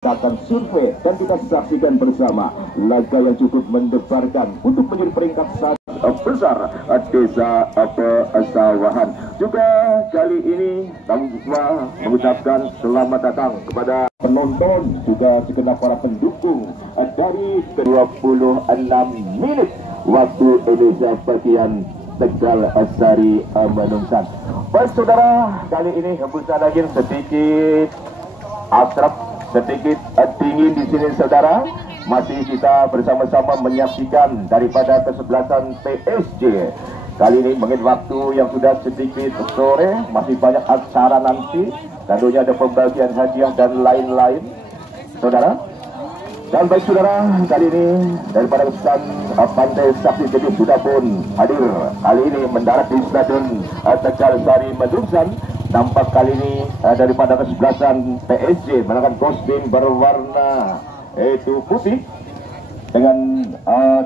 akan survei dan kita saksikan bersama laga yang cukup mendebarkan untuk menjadi peringkat satu besar Desa Pesawahan. Juga kali ini kami semua mengucapkan selamat datang kepada penonton juga segenap para pendukung dari 26 menit waktu Indonesia bagian Tegal Sari Menungsan. Baik saudara, kali ini hembusan angin sedikit asrap, sedikit dingin di sini saudara. Masih kita bersama-sama menyaksikan daripada kesebelasan PSG. Kali ini mungkin waktu yang sudah sedikit sore, masih banyak acara nanti. Tentunya ada pembagian hadiah dan lain-lain saudara. Dan baik saudara, kali ini daripada Stadion Pantai Sakti Jadi sudah pun hadir. Kali ini mendarat di Stadion Tegal Sari Menungsan. Nampak kali ini daripada kesebelasan PSG menggunakan kostum berwarna itu putih dengan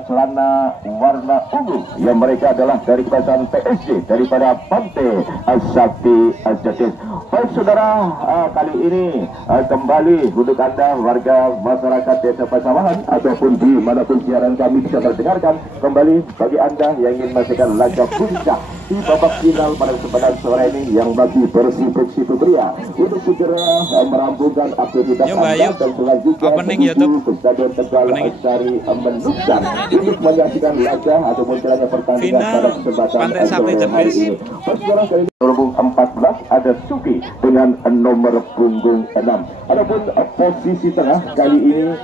celana warna ungu. Yang mereka adalah dari kesebelasan PSG daripada Pantai Sakti Jadi. Baik saudara, kali ini kembali untuk Anda warga masyarakat Desa Pesawahan ataupun di manapun siaran kami bisa terdengarkan kembali bagi Anda yang ingin menyaksikan laga puncak di babak final pada kesempatan sore ini yang masih bersibuk-sibuk ria untuk segera merampungkan aktivitas Anda dan selanjutnya menuju ke Stadion Tegal Sari Menungsan untuk menyaksikan laga ataupun jalannya pertandingan pada kesempatan sore hari ini. Saudara, kali ini nomor 14 ada Suki dengan nomor punggung 6. Adapun posisi tengah kali ini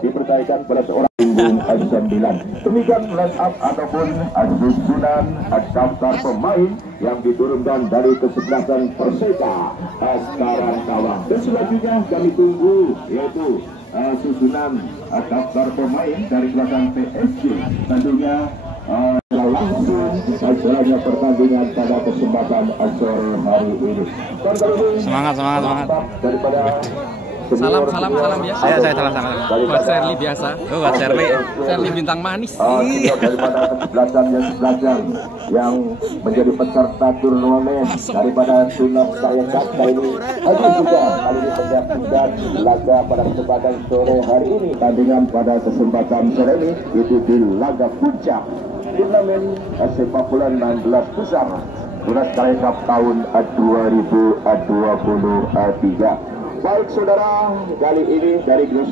dipercayakan pada seorang punggung 9. Demikian line up ataupun susunan daftar pemain yang diturunkan dari kesebelasan Perseka Karangtawang. Dan selanjutnya kami tunggu yaitu susunan daftar pemain dari belakang PSG. Tentunya langsung jalannya pertandingan pada kesempatan sore hari ini. Semangat daripada salam ya. Saya salah. Buat Sherly biasa. Buat Sherly bintang manis. Daripada kesebelasan yang menjadi peserta turnamen daripada Tunas Saya Kata ini hadir juga kali ini menyaksikan laga pada kesempatan sore hari ini. Tandingan pada kesempatan sore ini itu di laga puncak turnamen sepak bola 16 besar Tunas Saya Cup tahun 2023. Baik saudara, kali ini dari grup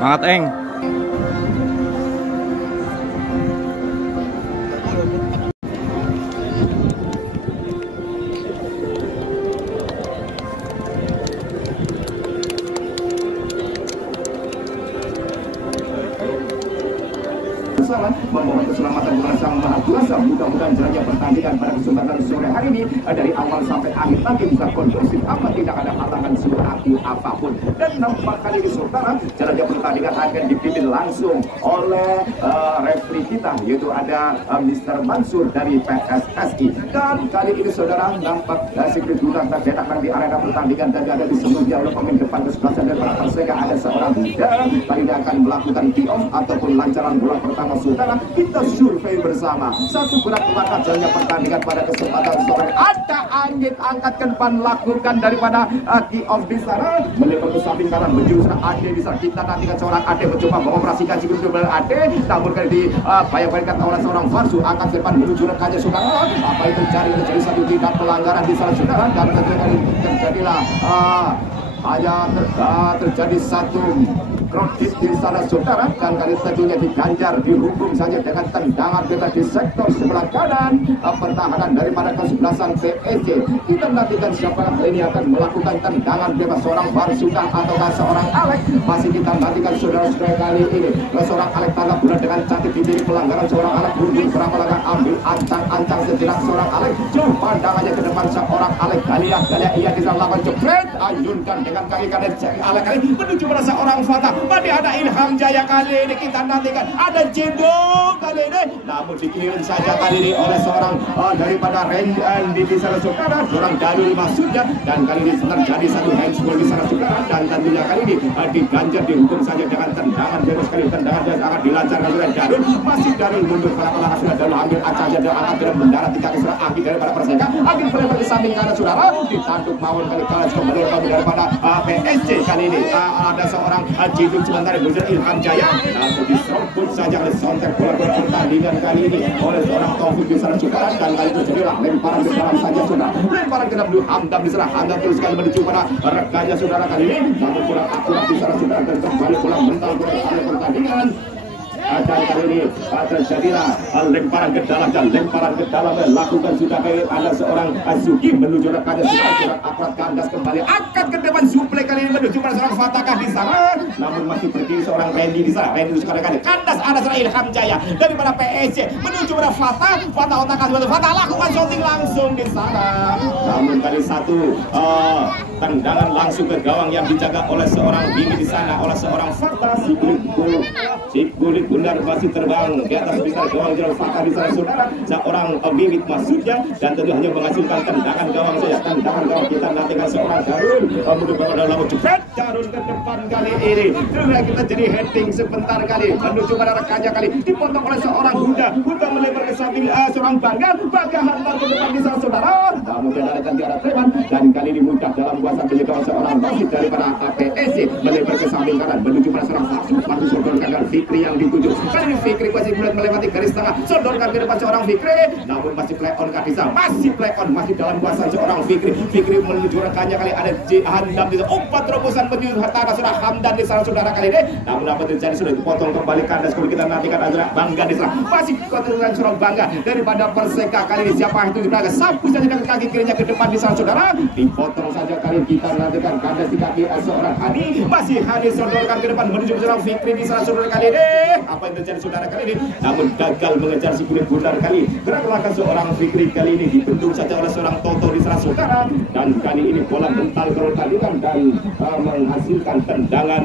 semangat Eng. memohon keselamatan Tuhan Sang Maha Kuasa. Mudah-mudahan jalannya pertandingan pada kesempatan sore hari ini dari awal sampai akhir nanti bisa kondusif, apa tidak ada halangan suatu apapun. Dan nampak kali ini saudara, jalannya pertandingan akan dipimpin langsung oleh referee kita, yaitu ada Mr. Mansur dari PSSI. Dan kali ini saudara nampak sikap durang tercetak di arena pertandingan dan ada di sebelumnya oleh pemain depan kesebelasan dan para Perseka ada seorang muda. Kali ini akan melakukan kick-off ataupun lancaran bola pertama saudara. Kita survei bersama satu berat langkah jalannya pertandingan pada kesempatan sore. Ada angin angkat ke depan lakukan daripada kick-off di sana, melebar ke samping kanan menjurus ke Ade. Bisa kita nantikan seorang Ade mencoba mengoperasikan sikap durang Ade, namun kali di bayang-bayangkan oleh seorang Farsu angkat ke depan menuju rekannya saudara. Apa itu terjadi satu tindak pelanggaran di sana saudara, dan terjadilah hanya terjadi satu kredit di sana saudara, dan kali tentunya diganjar dihukum saja dengan tendangan bebas di sektor sebelah kanan pertahanan daripada kesebelasan PSG. Kita nantikan siapa ini akan melakukan tendangan bebas, seorang Barsukah ataukah seorang Alek. Masih kita nantikan saudara-saudara kali ini seorang Alek tangkap bola dengan cantik di diri pelanggaran seorang Alek mundur berapa langkah ambil ancang-ancang sejenak seorang Alek, jauh pandangannya ke depan seorang Alek Galia ia bisa lakukan jebret ayunkan dengan kaki kanan Alek kali menuju pada seorang Fatah. Kembali ada Ilham Jaya kali ini kita nantikan. Ada Jendong kali ini. Namun dikelirin saja kali ini oleh seorang daripada Randy di sana saudara. Seorang Darul maksudnya. Dan kali ini terjadi satu handsball di sana saudara. Dan tentunya kali ini diganjar dihukum saja dengan tendangan bebas kali. Tendangan yang sangat dilancarkan oleh Darul. Masih Darul mundur para sudah Darul ambil acah saja dan angkat dengan mendarat tiga keserang Agi daripada Perseka. Agi berlebar di samping kanan saudara. Ditanduk mawon kali kalah kembali daripada PSG kali ini. Ada seorang Jiduk sebentar berjalan Ilham Jaya. Namun diserobot saja oleh sontek bola pertandingan kali ini oleh seorang Taufik di sana saudara. Dan kali itu jadilah lemparan ke dalam saja saudara. Lemparan ke dalam dulu Hamdam di sana. Hamdam terus kali menuju pada rekannya saudara kali ini. Namun kurang akurat di sana saudara dan kembali bola mental bola pertandingan. Dan kali ini terjadilah lemparan ke dalam dan lemparan ke dalam lakukan sudah kayak ada seorang Azuki menuju rekannya sudah kurang akurat kandas kembali angkat ke depan suplek kali ini menuju pada seorang Fatakah di sana. Namun masih berdiri seorang Randy di sana. Randy sekarang kali kandas ada seorang Ilham Jaya daripada PSG menuju pada Fatah otakah sebagai Fatah lakukan shooting langsung di sana. Namun kali satu tendangan langsung ke gawang yang dijaga oleh seorang Bimi di sana oleh seorang Fatah si kulit benar masih terbang di atas besar gawang jalan Fatah di sana saudara. Seorang Bimit maksudnya dan tentu hanya menghasilkan tendangan gawang saja. Tendangan gawang kita nantikan seorang Darul menuju dalam jepret Darul ke depan kali ini. Sudah kita jadi heading sebentar kali menuju pada rekannya kali dipotong oleh seorang Huda melebar ke samping seorang Bangga hantar ke depan di sana saudara. Namun diarahkan di arah preman dan kali ini mudah dalam kuasa penyegawan seorang wasit daripada APSC melebar ke samping kanan menuju pada seorang Farsu sodorkan dan Fikri yang dituju. Kali ini Fikri masih mulai melewati garis tengah sodorkan ke depan seorang Fikri. Namun masih play on Kadisa masih play on masih dalam kuasa seorang Fikri. Fikri menuju rekannya kali ada Hamdan di sana. Umpan terobosan menuju tanah sudah Hamdan di sana saudara kali ini. Namun apa terjadi sudah dipotong kembali kandas kalau kita nantikan adalah Bangga di sana. Masih kontringan seorang Bangga daripada Perseka kali ini siapa itu di belakang sapu saja dengan kaki kirinya ke depan di sana saudara. Dipotong saja kali kita nantikan kandas di kaki seorang Hani. Masih Hani sodorkan ke depan menuju seorang Fikri di sana saudara kali ini. Apa yang terjadi saudara kali ini? Namun gagal mengejar si kulit bundar kali. Gerak langkah seorang Fikri kali ini dibendung saja oleh seorang Toto di sana saudara. Dan kali ini bola mental pertandingan dan menghasilkan tendangan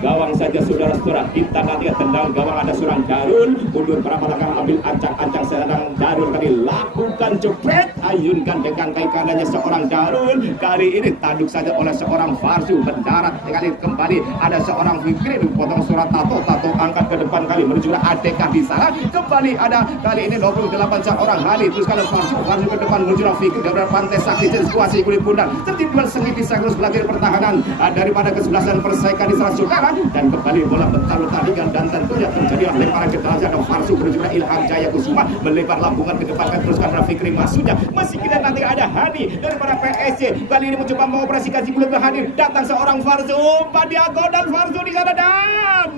gawang saja saudara-saudara. Kita nantikan tendangan gawang ada seorang Darul mundur berapa langkah ambil ancang-ancang seorang Darul kali lakukan jepret ayunkan dengan kaki kanannya seorang Darul. Kali ini tanduk saja oleh seorang Farsu mendarat kali kembali ada seorang Fikri dipotong surat Tato angkat ke depan kali menuju ADK di sana. Kembali ada kali ini 28 seorang Hani terus kalau Farsu ke depan menuju Fikri dari pantai sakti jenis kuasi kulit bundar tertimbul sengit di sakrus belakang pertahanan daripada kesebelasan Perseka di sana saudara. Dan kembali bola mental pertandingan dan tentunya terjadi lemparan ke dalam ada Farsu menuju Ilham Jaya Kusuma melebar lambungan ke depan teruskan pada Fikri maksudnya masih kita nanti ada Hani daripada PSG kali ini mencoba mengoperasikan si kulit hadir datang seorang Farsu Padiago dan Farsu di sana dan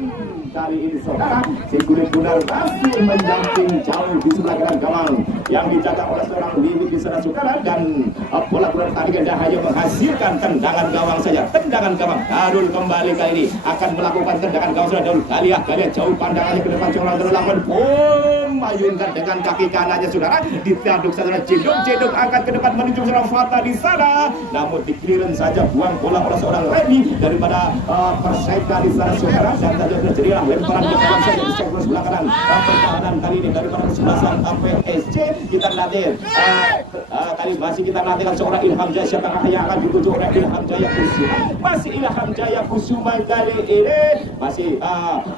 kali ini saudara si kulit bundar masih menjamping jauh di sebelah kanan gawang yang dijaga oleh seorang Lili di sana saudara. Dan bola pertandingan dah hanya menghasilkan tendangan gawang saja. Tendangan gawang Darul kembali kali ini akan melakukan tendangan gawang sudah Darul Kaliah jauh pandangannya ke depan seorang Darul lakukan ayunkan dengan kaki kanannya saudara ditanduk saudara Jeduk angkat ke depan menuju seorang Fatah di sana. Namun dikelirin saja buang bola oleh seorang Remy daripada Perseka di sana saudara. Dan terjadi lemparan ke dalam saja di sektor sebelah kanan pertahanan kali ini daripada kesebelasan PSG. Kita nanti tadi masih kita nantikan seorang Ilham Jaya siapa yang akan dituju oleh Ilham Jaya Kusuma. Masih Ilham Jaya Kusuma kali ini masih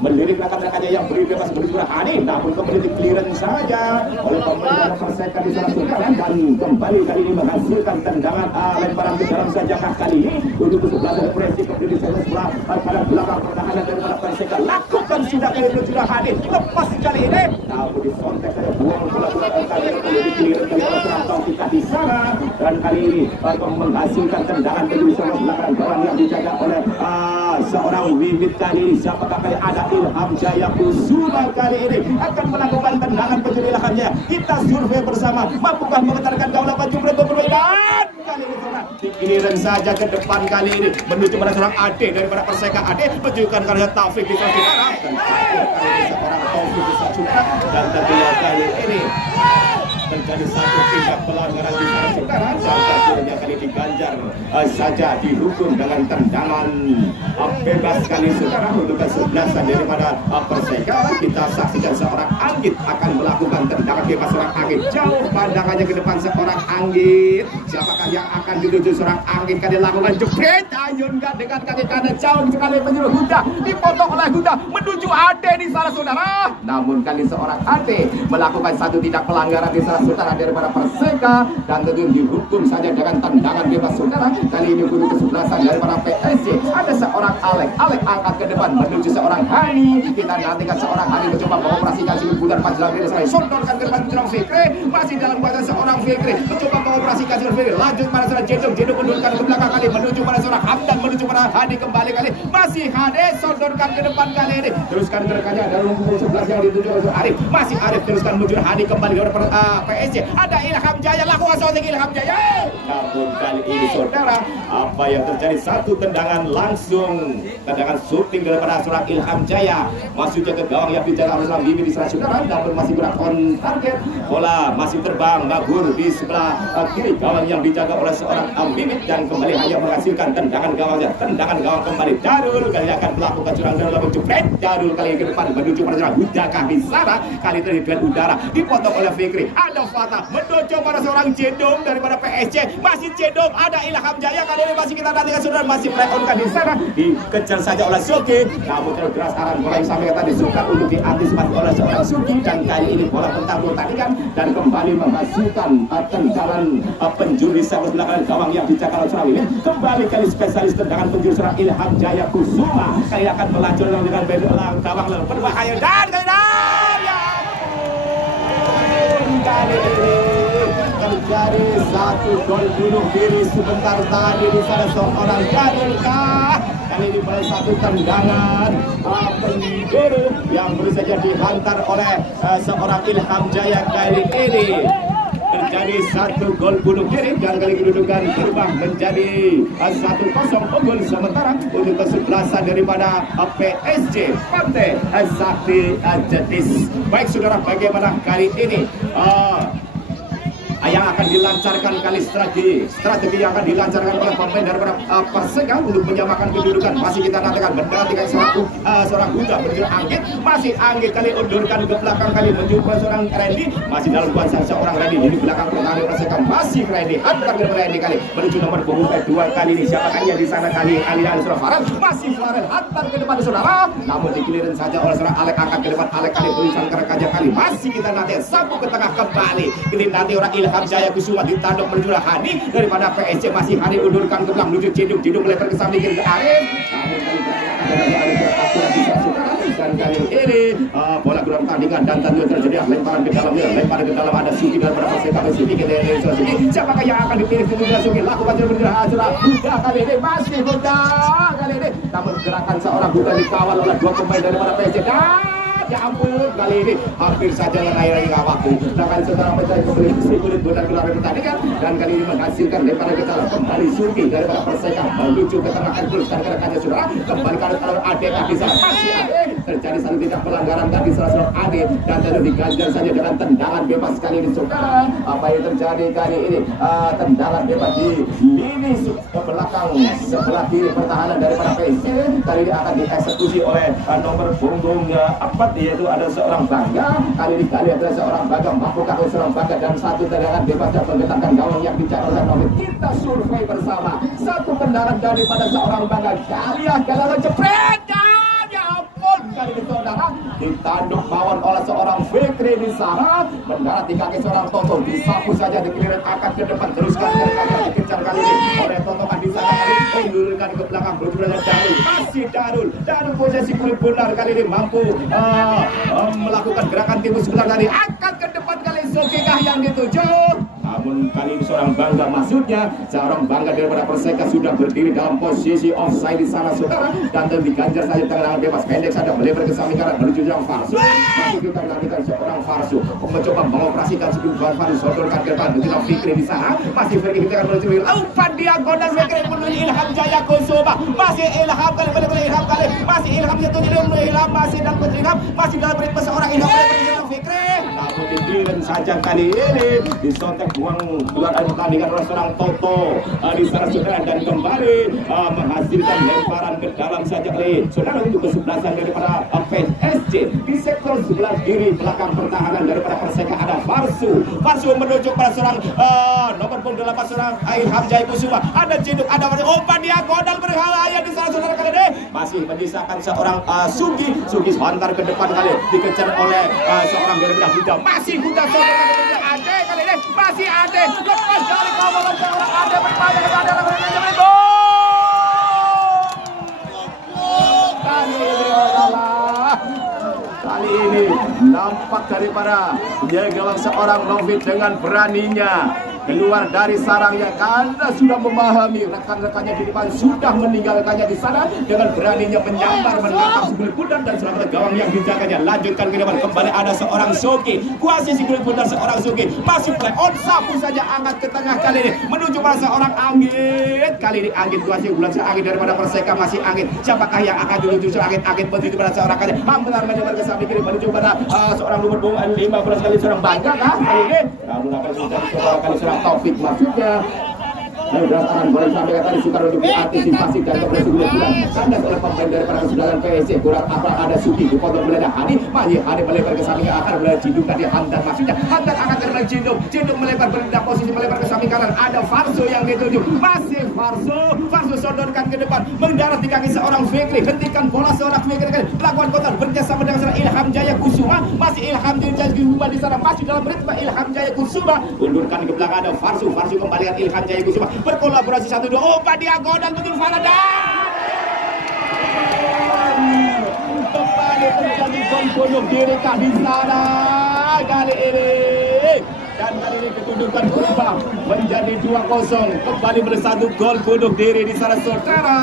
melirik rekan-rekannya yang beri bebas menuju Hani. Namun kembali dikelirin saja oleh pemain Perseka di sana saudara. Dan kembali kali ini menghasilkan tendangan lemparan ke dalam saja kali ini untuk kesebelasan PSG berdiri sebelah pada belakang pertahanan daripada Perseka. Lakukan sudah kali itu sudah hadir lepas kali ini namun disontek saja buang bola-bola kali ini dikelirin kali oleh seorang kita di sana. Dan kali ini menghasilkan tendangan ke sebelah belakang gawang yang dijaga oleh seorang Wimit kali ini. Siapakah kali ada Ilham Jaya Kusuma kali ini akan melakukan tendangan penjelilahannya. Kita survei bersama mampukah mengetarkan gawang jumlah berbeda kali ini saudara. Dikelirin saja ke depan kali ini menuju pada seorang Ade daripada Perseka. Ade menunjukkan karya Taufik di sana saudara. Dan seorang Taufik di sana dan tentunya kali ini terjadi satu tindak pelanggaran di sana saudara, dan akhirnya kali diganjar saja dihukum dengan tendangan bebas kali saudara untuk kesebelasan daripada Perseka. Kita saksikan seorang Anggit akan melakukan tendangan bebas. Seorang Anggit jauh pandangannya ke depan, seorang Anggit. Siapakah yang akan dituju seorang Anggit? Kali lakukan jepret, ayunkan dengan kaki kanan jauh sekali menyuruh Huda, dipotong oleh Huda menuju Ade di sana saudara. Namun kali seorang Ade melakukan satu tindak pelanggaran di sana saudara daripada Perseka, dan tentu dihukum saja dengan tendangan bebas saudara. Kali ini guru kesebelasan daripada PSG ada seorang Alek angkat ke depan menuju seorang Hani. Kita nantikan seorang Hani mencoba mengoperasikan sudut bulan panjang dari sana, sodorkan ke depan seorang Fikri, masih dalam kuasa seorang Fikri mencoba mengoperasikan seorang Fikri, lanjut pada seorang Jedong menurunkan ke belakang kali menuju pada seorang Hamdan, menuju pada Hani kembali kali, masih Hade sodorkan ke depan kali ini, teruskan gerakannya dari rumput 11 yang dituju oleh Arif, masih Arif teruskan menuju Hani kembali dari PSG, ada Ilham Jaya, lakukan shooting Ilham Jaya. Namun kali ini saudara, apa yang terjadi, satu tendangan langsung, tendangan shooting daripada seorang Ilham Jaya masuknya ke gawang yang dijaga oleh seorang Bibi di sana saudara, namun masih kurang on target, bola masih terbang ngabur di sebelah kiri gawang yang dijaga oleh seorang Bibi, dan kembali hanya menghasilkan tendangan gawangnya, tendangan gawang kembali. Darul kali akan melakukan curang dalam jepret, Darul kali ke depan menuju pada seorang Hudakah di sana, kali ini duel udara dipotong oleh Fikri, ada Fatah menuju pada seorang Jedong daripada PSG, masih Jedong, ada Ilham Jaya, kali ini masih kita nantikan saudara, masih play on kan di sana, dikejar saja oleh Suki, namun terlalu keras arah bola yang sampai tadi suka untuk diantisipasi oleh seorang Suki, dan kali ini bola tentang pertandingan dan kembali menghasilkan tendangan penjuru di sebelah belakang gawang yang dijaga oleh seorang ini, kembali kali spesialis tendangan penjuru seorang Ilham Jaya Kusuma, kali akan melanjut dengan gawang lalu berbahaya, dan kali ini terjadi satu gol bunuh diri sebentar tadi di sana seorang Gadulkah. Kali ini pada satu tendangan penjuru yang baru saja dihantar oleh seorang Ilham Jaya. Kali ini terjadi satu gol bunuh diri, dan kali kedudukan berubah menjadi 1-0 unggul sementara untuk kesebelasan daripada PSG Pantai Sakti Jetis. Baik saudara, bagaimana kali ini yang akan dilancarkan kali strategi yang akan dilancarkan oleh pemain daripada Perseka untuk menyamakan kedudukan. Masih kita nantikan menantikan seorang Huda menuju Anggit, masih Anggit kali undurkan ke belakang kali menuju seorang Randy, masih dalam kuasa seorang Randy di belakang pertahanan Perseka, masih Randy hantar ke Randy kali menuju nomor punggung 2 kali ini, siapakah yang di sana kali aliran seorang Farel, masih Farel hantar ke depan saudara, namun dikelirin saja oleh seorang Alek, angkat ke depan Alek kali tulisan kerajaan kali, masih kita nanti sapu ke tengah kembali, ini nanti orang Ilham Jaya Kusuma ditanduk menuju Hani daripada PSG, masih Hani undurkan ke belakang menuju Jedung melebar ke samping ke Arif, dan kali ini bola kurang tandingan dan tentu terjadi lemparan ke dalam ada Suki daripada Perseka. Suki kita Suki, siapakah yang akan dipilih untuk Suki, lakukan Huda kali ini, masih Huda kali ini, namun gerakan seorang Huda dikawal oleh dua pemain daripada PSG, ya ampun, kali ini hampir saja lari waktu. Nah kali setelah mencari kembali kulit benar gelar pertandingan, dan kali ini menghasilkan lemparan ke dalam kembali Suki daripada Perseka menuju ke tengah terus dan gerakannya saudara, kembali ke arah Ade di sana, masih Ade, terjadi satu tindak pelanggaran tadi salah Ade, dan tentu diganjar saja dengan tendangan bebas kali ini saudara. Apa yang terjadi kali ini, tendangan bebas di lini ke belakang sebelah kiri pertahanan daripada PSG, kali ini akan dieksekusi oleh nomor punggung 4, yaitu ada seorang Bangga. Kali ini adalah seorang Bangga, mampukah seorang Bangga, dan satu tendangan bebas yang menggetarkan gawang yang dijaga oleh Novik. Kita survei bersama, satu tendangan daripada seorang Bangga, Galia jepret, ya ampun, kali ini saudara ditanduk bawaan oleh seorang Fikri di sana, mendarat di kaki seorang Toto, disapu saja, dikelirin angkat ke depan, teruskan dikejar kali ini oleh Totokan di sana, kali ini luruskan ke belakang, berjumlah Darul, masih Darul posisi kulit benar kali ini mampu melakukan gerakan timus sebelah tadi, angkat ke depan kali Sokikah yang dituju, namun kali ini seorang Bangga, maksudnya seorang Bangga daripada Perseka sudah berdiri dalam posisi offside di sana saudara, dan diganjar saja tendangan bebas pendek saja melebar ke samping kanan menuju yang Farsu, masih kita nantikan seorang Farsu mencoba mengoperasikan sejumlah Farsu, sodorkan ke depan menuju Fikri di sana, masih Fikri kita akan menuju umpan diagonal Fikri menuju Ilham Jaya Kusuma, masih Ilham kali masih Ilham jatuh Ilham masih dalam Ilham, masih dalam ritme seorang Ilham menuju Fikri, namun dikelirin saja kali ini disontek buang keluar air pertandingan oleh seorang Toto di sana saudara, dan kembali menghasilkan lemparan ke dalam saja kali saudara untuk kesebelasan daripada PSG di sektor sebelah kiri belakang pertahanan daripada Perseka ada Farsu menuju pada seorang nomor punggung 8 seorang Ilham Jaya Kusuma, ada Ciduk, ada umpan dia godal berbahaya di sana saudara kali ini masih menyisakan seorang Sugi sebentar ke depan kali dikejar oleh seorang daripada Huda, masih Huda saudara Ade kali ini masih Ade lepas dari kawalan seorang Ade berbahaya ada kali ini nampak daripada gawang seorang Novit dengan beraninya keluar dari sarangnya karena sudah memahami rekan-rekannya di depan sudah meninggalkannya di sana dengan beraninya menyambar menangkap si kulit pundar dan serangan gawang yang dijaganya lanjutkan ke depan kembali ada seorang Suki kuasai si kulit pundar seorang Suki masuk play on sapu saja angkat ke tengah kali ini menuju pada seorang Anggit kali ini Anggit kuasai bulan Anggit daripada Perseka masih Anggit siapakah yang akan diluncur Anggit menuju pada seorang kali benar menyebar ke samping kiri menuju pada seorang nomor 15 kali seorang Bangga kali ini namun apa sudah kali seorang Taufik maksudnya akan boleh sampai tadi sukar untuk diantisipasi dan keberhasilan karena oleh pemain daripada kesudahan PSG kurang apa ada Suki dipotong meledak Hani melebar ke samping akan melebar Ciduk tadi Hamdan maksudnya Hamdan akan terbang Ciduk melebar berpindah posisi melebar ke samping kanan ada Farso yang dituju masih Farso sodorkan ke depan mendarat di kaki seorang Fikri hentikan bola seorang Fikri melakukan kontak bekerjasama dengan seorang Ilham Jaya Kusuma masih Ilham Jaya Kusuma di sana masih dalam ritme Ilham Jaya Kusuma undurkan ke belakang ada Farso kembalikan Ilham Jaya Kusuma berkolaborasi 1-2 umpan diagonal betul Fanadan kembali terjadi gol bunuh diri di sana kali ini dan kali ini kedudukan berubah menjadi 2-0 kembali bersatu gol bunuh diri di sana saudara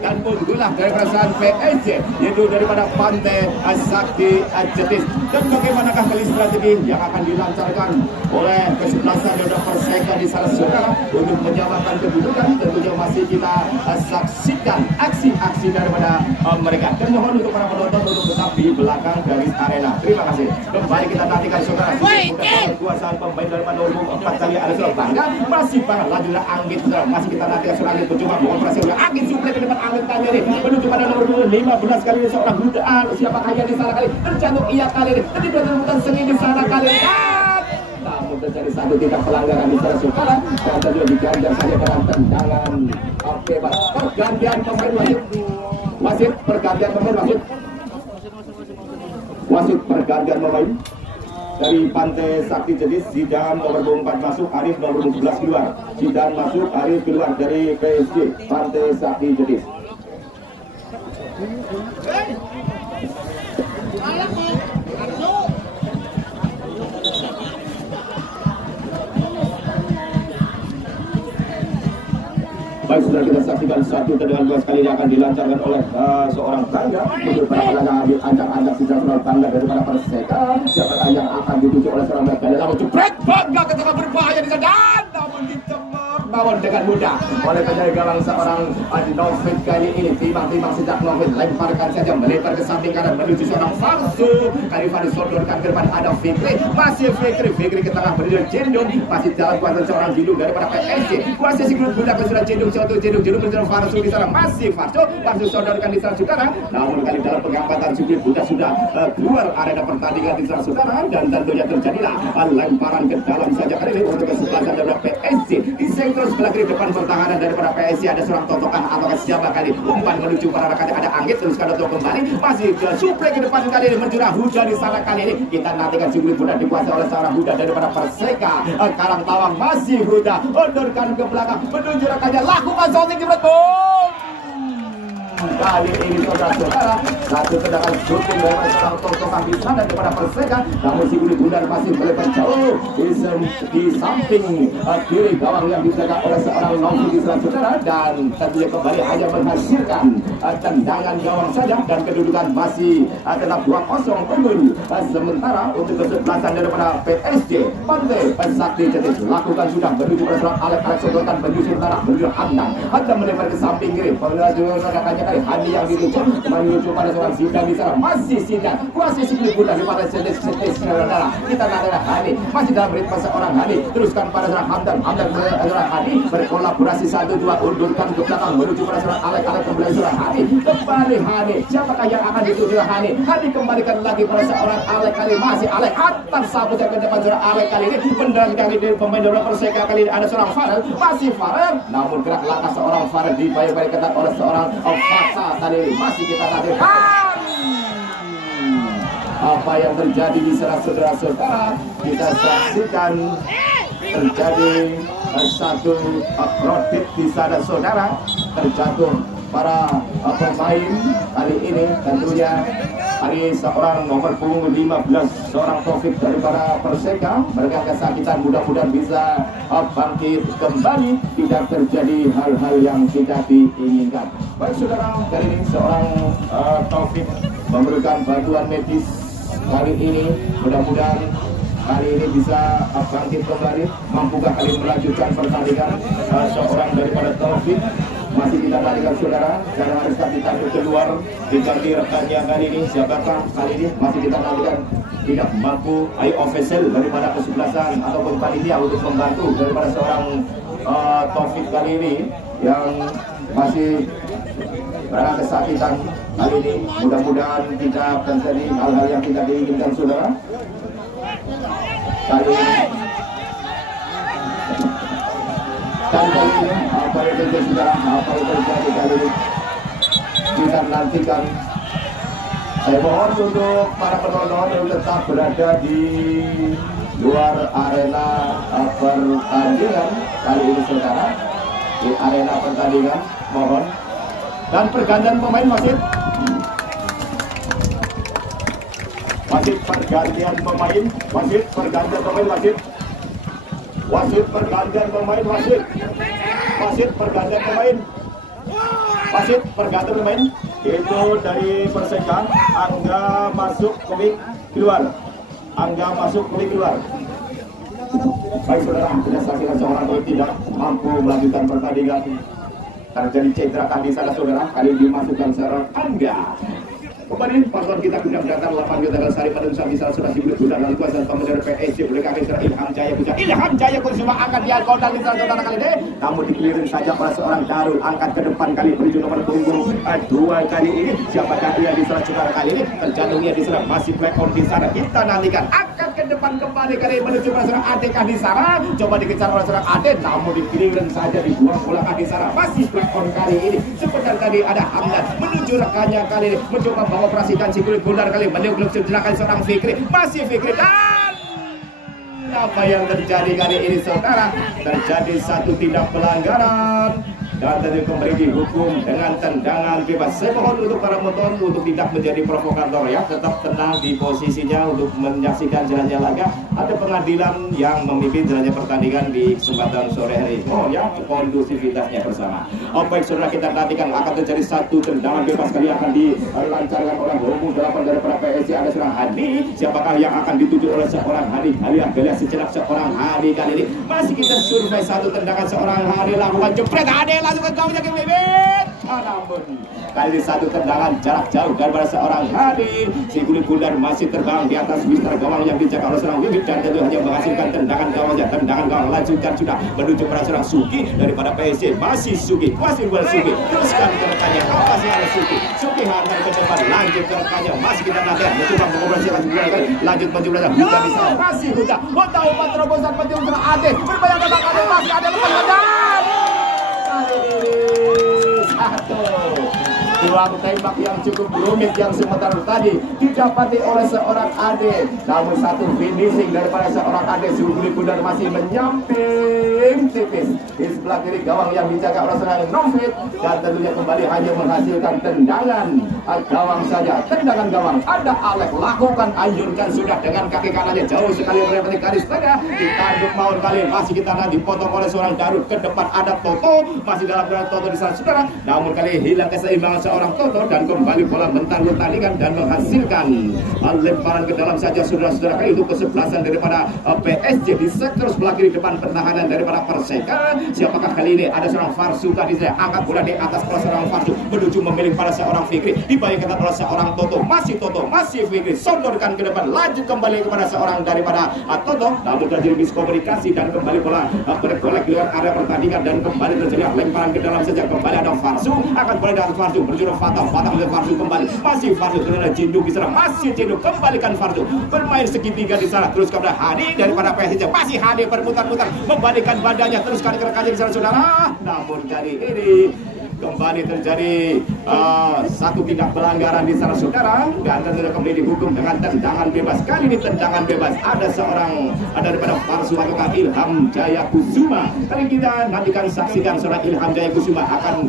dan unggulah dari perasaan PSG yaitu daripada Pantai Sakti Jetis dan bagaimanakah kali strategi yang akan dilancarkan oleh kesebelasan dari Perseka di sana saudara untuk menyamakan kedudukan tentunya masih kita saksikan aksi-aksi daripada mereka dan mohon untuk para penonton untuk tetap di belakang garis arena terima kasih kembali kita nantikan saudara kekuasaan pemain daripada umum 4 kali ada seorang Bangga masih banget lanjutlah Anggit saudara masih kita nantikan seorang Anggit mencoba mengoperasi oleh Anggit suplai ke depan Anggit kali ini menuju pada nomor 15 kali ini seorang Huda siapakah yang di sana kali tercantum ia kali ini tadi bertemu seni di sana kali ini namun terjadi satu tindak pelanggaran di sana saudara dan terjadi diganjar saja dengan tendangan bebas pergantian pemain wasit pergantian pemain wasit pergantian pemain dari Pantai Sakti Jetis Zidan nomor 4 masuk Arif nomor 11 keluar Zidan masuk Arif keluar dari PSG Pantai Sakti Jetis baik sudah kita saksikan satu tendangan dua sekali yang akan dilancarkan oleh seorang Bangga untuk para pelanggan ambil ancang-ancang sisa seorang Bangga daripada Perseka siapakah yang akan dituju oleh seorang Bangga namun jepret Bangga ketika berbahaya di sana namun ditemor namun dengan mudah oleh penjaga gawang seorang Novit kali ini timbang-timbang sejak Novit lemparkan saja melebar ke samping kanan menuju seorang Farsu kali Farsu sodorkan ke depan ada Fikri masih Fikri ke tengah menuju Jendong masih jalan kuasa seorang Jendong daripada PSG kuasa si grup budak sudah Jendong Jendong menuju Farsu di sana masih Farsu sodorkan di sana saudara namun kali dalam pengamatan Jendong budak sudah keluar arena pertandingan di sana saudara dan tentunya terjadilah lemparan ke dalam saja kali ini untuk kesebelasan daripada PSG di sektor sebelah kiri depan pertahanan daripada PSG ada seorang Totokan apakah siapa kali umpan menuju para rekannya ada Anggit teruskan untuk kembali masih suplai ke depan kali ini menuju Huda di sana kali ini kita nantikan Jumlah Huda dikuasai oleh seorang Huda daripada Perseka Karang Tawang masih Huda undurkan ke belakang menuju rekannya lakukan shooting jebret kali ini saudara-saudara satu tendangan shooting dari seorang Totokan di sana daripada Perseka namun si kulit bundar masih melebar jauh di samping kiri gawang yang dijaga oleh seorang Novi di sana saudara dan tentunya kembali hanya menghasilkan tendangan gawang saja dan kedudukan masih tetap 2-0 unggul. Sementara untuk kesebelasan daripada PSG Pantai Sakti Cetis lakukan sudah menuju pada seorang Alex sodotan menyusun arah menuju Hamdan. Hamdan melebar ke samping kiri. Katanya kali Hadi yang dituju menuju pada seorang Zidan di sana. Masih Zidan kuasai sikli buta daripada Cetis saudara. Kita ada Hadi masih dalam ritme seorang Hadi. Teruskan pada seorang Hamdan. Hamdan ke seorang Hadi berkolaborasi 1-2 undurkan ke belakang menuju pada seorang Alex kembali seorang Hadi. Kembali Hadi. Siapakah yang akan dituju Hadi? Hadi kembalikan lagi pada seorang Alex kali masih Alex atas sabut yang ke depan seorang Alex kali ini. Beneran kali ini pemain dari Perseka kali ini ada seorang Farel masih Farel. Namun gerak langkah seorang Farel dibayar-bayar ketat oleh seorang Fasa tadi masih kita nantikan. Apa yang terjadi di sana saudara-saudara kita saksikan terjadi satu produk di sana saudara terjatuh para pemain kali ini tentunya hari seorang nomor punggung 15 seorang Taufik daripada Perseka mereka kesakitan mudah-mudahan bisa bangkit kembali tidak terjadi hal-hal yang tidak diinginkan. Baik saudara kali ini seorang Taufik memerlukan bantuan medis kali ini mudah-mudahan kali ini bisa bangkit kembali mampukah kali melanjutkan pertandingan seorang daripada Taufik masih kita tandingkan saudara karena harus kita keluar diganti rekannya kali ini siapakah kali ini masih kita tandingkan tidak mampu official daripada kesebelasan ataupun panitia untuk membantu daripada seorang Taufik kali ini yang masih karena kesakitan kali ini mudah-mudahan tidak terjadi hal-hal yang tidak diinginkan saudara kali ini dan kali ini apa yang terjadi saudara apa yang terjadi kali ini kita nantikan. Saya mohon untuk para penonton yang tetap berada di luar arena pertandingan kali ini saudara di arena pertandingan mohon. Dan pergantian pemain wasit pergantian pemain wasit pergantian pemain wasit pergantian pemain wasit pergantian pemain wasit pergantian pemain itu dari Perseka Angga masuk komik keluar baik saudara kita saksikan seorang yang tidak mampu melanjutkan pertandingan terjadi cedera di sana saudara kali dimasukkan seorang Angga. Kemarin paslon kita sudah datang 8 juta Sari pada usaha bisa sudah sibuk sudah lalu kuasa pemenang PSG boleh kaki seorang Ilham Jaya pun cuma akan diangkutkan di sana saudara kali ini namun dikelirin saja pada seorang Darul angkat ke depan kali menuju nomor punggung 2 kali ini siapakah ia di sana saudara kali ini terjatuhnya di sana masih play on di sana kita nantikan angkat ke depan kembali kali menuju pada seorang Adek di sana coba dikejar oleh seorang Adek namun dikelirin saja dibuang pulang di sana masih play on kali ini sebentar tadi ada Hamdan menuju rekannya kali ini mencoba mengoperasikan si kulit bundar kali meniup cederakan seorang Fikri masih Fikri dan apa yang terjadi kali ini saudara terjadi satu tindak pelanggaran dan tadi kembali dihukum dengan tendangan bebas. Saya mohon untuk para penonton untuk tidak menjadi provokator ya, tetap tenang di posisinya untuk menyaksikan jalannya laga. Ada pengadilan yang memimpin jalannya pertandingan di kesempatan sore hari. Oh ya, kondusivitasnya bersama. Baik saudara kita nantikan akan terjadi satu tendangan bebas kali akan dilancarkan oleh Romo 8 daripada PSG ada seorang Hadi. Siapakah yang akan dituju oleh seorang Hadi? Alias sejenak seorang Hadi kali ini. Masih kita survei satu tendangan seorang Hadi lakukan jepret Hadi langsung ke gawangnya ke bibit. Namun kali satu tendangan jarak jauh daripada seorang Hadi. Si kulit bundar masih terbang di atas mister gawang yang dijaga oleh seorang Wibit dan tentu hanya menghasilkan tendangan gawangnya. Tendangan gawang lanjutkan sudah menuju pada seorang Suki daripada PSG. Masih Suki, masih buat Suki. Teruskan ke rekannya. Apa sih ada Suki? Suki hantar ke depan, lanjut ke rekannya. Masih kita nanti mencoba mengoperasi lanjut maju belajar. Huta di sana. Masih Huta. Huta umpan terobosan menuju ke Ade. Berbayang ke Ade masih ada lepas badan. Satu ruang tembak yang cukup rumit yang sementara tadi didapati oleh seorang Ade namun satu finishing daripada seorang Ade Sulit Bundar masih menyamping tipis di sebelah kiri gawang yang dijaga oleh seorang Novit dan tentunya kembali hanya menghasilkan tendangan gawang saja tendangan gawang ada Alex lakukan anjurkan sudah dengan kaki kanannya jauh sekali melewati garis tengah ditanduk maut kali masih kita nanti dipotong oleh seorang Darul ke depan ada Toto masih dalam gerak Toto di sana saudara namun kali hilang keseimbangan seorang Toto dan kembali bola mentar-mentarkan dan menghasilkan lemparan ke dalam saja saudara-saudara kali untuk kesebelasan daripada PSG di sektor sebelah kiri depan pertahanan daripada Perseka. Siapakah kali ini? Ada seorang Farsu tadi saya angkat bola di atas oleh seorang Farsu menuju memilih pada seorang Fikri, dibayangkan oleh seorang Toto, masih Fikri sondorkan ke depan, lanjut kembali kepada seorang daripada Toto, namun terjadi miskomunikasi dan kembali bola bergolek di luar area pertandingan dan kembali terjadi lemparan ke dalam saja. Kembali ada Farsu, akan boleh dari Farsu berjurus Fatah oleh Farsu kembali, masih Farsu ternyata Jindu di sana, masih Jindu kembalikan Farsu bermain segitiga di sana, terus kepada Hadi daripada PSG, masih Hadi berputar-putar membalikan badannya terus kali ke rekannya di sana saudara, namun kali ini kembali terjadi satu tindak pelanggaran di sana saudara dan tentunya kembali dihukum dengan tendangan bebas. Kali ini tendangan bebas ada daripada Farsu ataukah Ilham Jaya Kusuma. Kali kita nantikan saksikan seorang Ilham Jaya Kusuma akan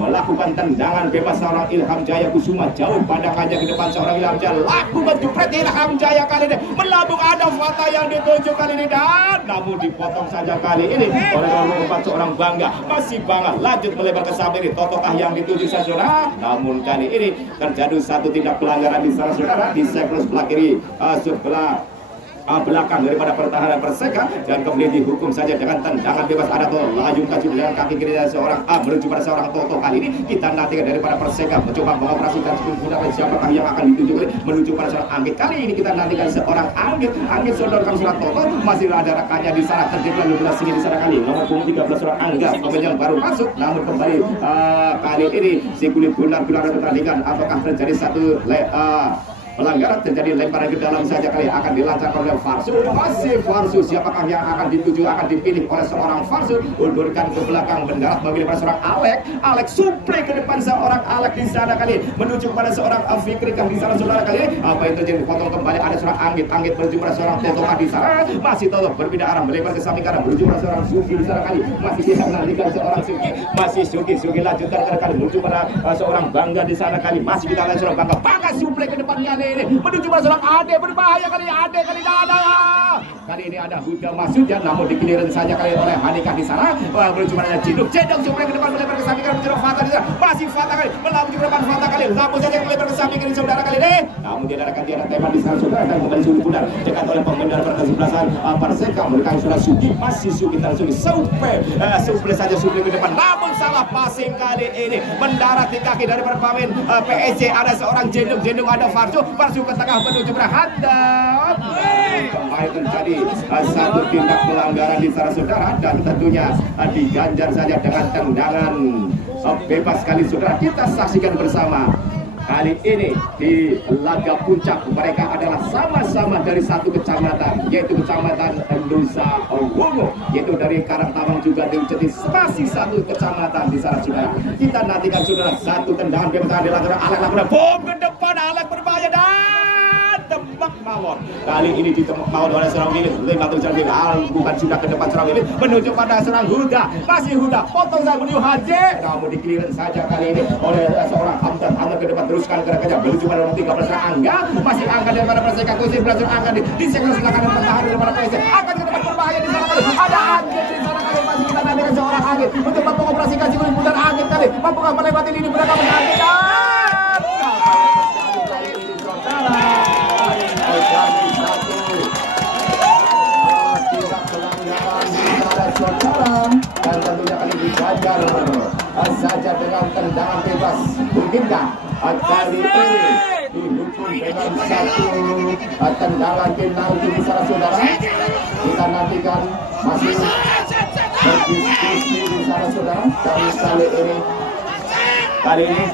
melakukan tendangan bebas seorang Ilham Jaya Kusuma, jauh pandangannya ke depan seorang Ilham Jaya, lakukan jepret Ilham Jaya kali ini melambung, ada Fatah yang dituju kali ini dan namun dipotong saja kali ini oleh nomor 4 seorang Bangga, masih Bangga lanjut melebar ke samping ini, Totokah yang dituju saudara, namun kali ini terjadi satu tindak pelanggaran di sana saudara di sektor sebelah kiri sebelah belakang daripada pertahanan Perseka dan kemudian dihukum saja dengan tendangan bebas. Ada tuh laju kaju dengan kaki kiri dari seorang menuju pada seorang Toto. Kali ini kita nantikan daripada Perseka mencoba mengoperasikan gunakan siapakah yang akan dituju menuju pada seorang Anggit. Kali ini kita nantikan seorang Anggit sodorkan surat Toto, masih ada rekannya di sana terjadi bola sini di sana kali nomor 13 seorang Angga pemain yang baru masuk, namun kembali kali ini si kulit bulan pertandingan apakah terjadi satu pelanggaran, terjadi lemparan ke dalam saja kali akan dilancarkan oleh Farsu, masih Farsu, siapakah yang akan dituju, akan dipilih oleh seorang Farsu, undurkan ke belakang mendarat memilih pada seorang Alek suplai ke depan seorang Alek di sana kali menuju kepada seorang Fikri di sana saudara kali apa yang terjadi, potong kembali ada seorang Anggit menuju pada seorang Toto di sana, masih Toto berpindah arah melebar ke samping kanan menuju pada seorang Sugi di sana kali, masih tidak menantikan seorang Sugi, masih Sugi lanjutkan ke kali menuju pada seorang Bangga di sana kali, masih kita lihat seorang Bangga suplai ke depan kali ini menuju pada seorang Ade, berbahaya kali Ade kali ada. Kali ini ada Huda masuknya namun dikelirin saja kali oleh Hanika di sana menuju pada Cinduk supaya ke depan melebar ke samping kanan menuju Fatah di sana, masih Fatah kali melambung ke depan Fatah kali lampu saja melebar ke samping kiri saudara kali ini, namun dia ada tema di sana saudara dan kembali Sugi Bundar dekat oleh pemain dari kesebelasan Perseka mereka sudah Sugi, masih Sugi suplai saja suplai ke depan, namun salah passing kali ini mendarat di kaki daripada pemain PSG, ada seorang Jendung ada Farsu ke tengah menuju berhadap, kembali terjadi satu tindak pelanggaran di sana saudara dan tentunya diganjar saja dengan tendangan bebas kali saudara. Kita saksikan bersama kali ini di laga puncak mereka adalah sama-sama dari satu kecamatan yaitu kecamatan Nusa Wongo, yaitu dari Karangtawang juga dari masih satu kecamatan di sana saudara. Kita nantikan saudara satu tendangan bebas dilakukan Alek lakukan bom ke depan, Alek berbahaya dan tembak mawon. Kali ini ditembak mawon oleh seorang Wilit, lima terjadi bukan sudah ke depan seorang Wilit menuju pada seorang Huda, masih Huda potong saya menuju Haji, namun dikelirin saja kali ini oleh seorang Hamdan ke depan teruskan ke rekannya menuju pada nomor 13 seorang Angga, masih Angga daripada Perseka Kusir belajar Angga di sektor sebelah kanan pertahanan daripada PSG akan ke depan berbahaya di sana kali ada Anggit di sana kali, masih kita nantikan seorang Anggit untuk mengoperasikan si kulit bulan Anggit kali mampukah melewati lini belakang Anggit dan tentunya kali dijajar saja dengan tendangan bebas. Mungkinkah kali ini dihukum dengan satu tendangan penalti di sana saudara? Kita nantikan masih berdiskusi di sana saudara. Dan kali ini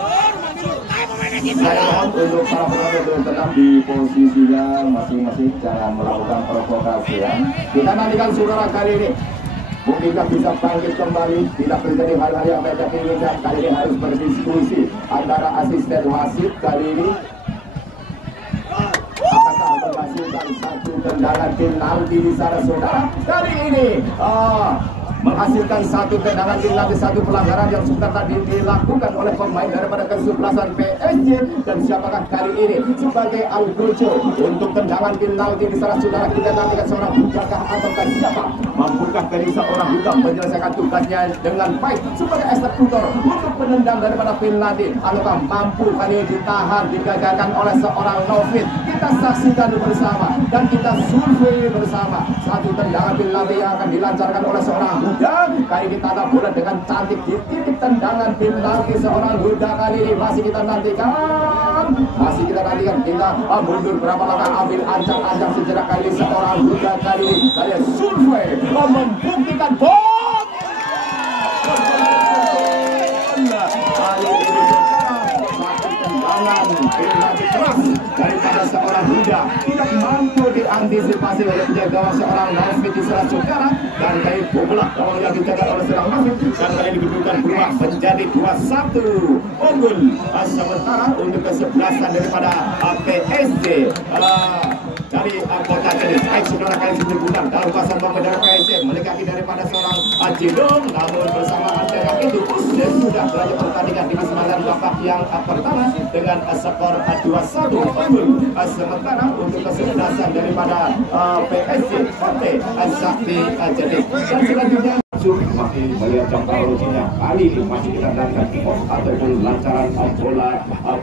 saya mohon untuk para penonton untuk tetap di posisinya masing-masing, jangan melakukan provokasi ya. Kita nantikan saudara kali ini mungkinkah bisa bangkit kembali, tidak terjadi hal-hal yang tidak diinginkan. Kali ini harus berdiskusi antara asisten wasit kali ini apakah menghasilkan satu tendangan penalti di sana saudara. Kali ini menghasilkan satu tendangan lagi, satu pelanggaran yang sudah tadi dilakukan oleh pemain daripada kesebelasan PSG. Dan siapakah kali ini sebagai Algojo untuk tendangan penalti di sana saudara, kita nantikan seorang bujakah ataukah siapa, mampukah kali seorang budak menyelesaikan tugasnya dengan baik sebagai eksekutor untuk penendang daripada penalti, ataukah mampu kali ini ditahan digagalkan oleh seorang Novin. Kita saksikan bersama dan kita survei bersama satu tendangan penalti yang akan dilancarkan oleh seorang budak. Kali ini tanda bola dengan cantik di titik tendangan penalti seorang budak. Kali ini masih kita nantikan, kita mundur berapa langkah, ambil ancang-ancang sejenak. Kali ini seorang budak kali ini survei membuktikan bom. Penalti keras daripada seorang Huda tidak mampu diantisipasi oleh penjaga gawang seorang Novin di sebelah saudara, dan kali bola gawang yang dijaga oleh seorang Novin, dan kali dikedudukan berubah menjadi 2-1 unggul sementara untuk kesebelasan daripada PSG dari kota Kelis. Baik saudara, kali disebutkan dalam pasal bawah dari PSG melengkapi daripada seorang Ajidong, namun bersamaan dengan itu Usles sudah berada pertandingan di kesempatan babak yang pertama dengan skor 2-1 unggul sementara untuk kesebelasan daripada PSG Ote Sakti Jadi. Dan selanjutnya masih melihat jam teknologinya, kali ini masih kita nantikan kick-off ataupun lancaran bola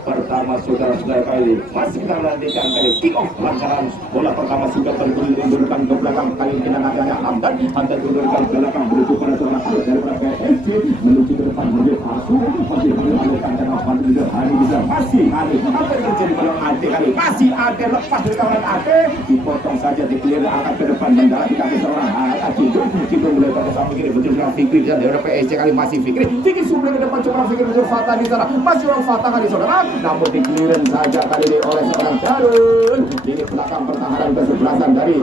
pertama saudara-saudara. Kali ini masih kita nantikan kali kick-off lancaran bola pertama sudah bergulir-gulirkan ke belakang. Kali ini kita nantikan Hamdan gulirkan ke belakang menuju pada seorang daripada PSG menuju ke depan menuju masuk masih mengalirkan tengah pantai juga. Hari bisa masih ada apa yang terjadi pada Ade kali masih ada lepas dari kawanan Ade, dipotong saja di clear angkat ke depan mendarat di kaki seorang Cidung mulai pada samping kiri betul seorang Fikri dan dari PSG kali masih Fikri sudah ke depan coba Fikri betul Fatah di sana masih orang Fatah kali saudara, namun di clearance saja kali ini oleh seorang Darul. Ini belakang pertahanan kesebelasan dari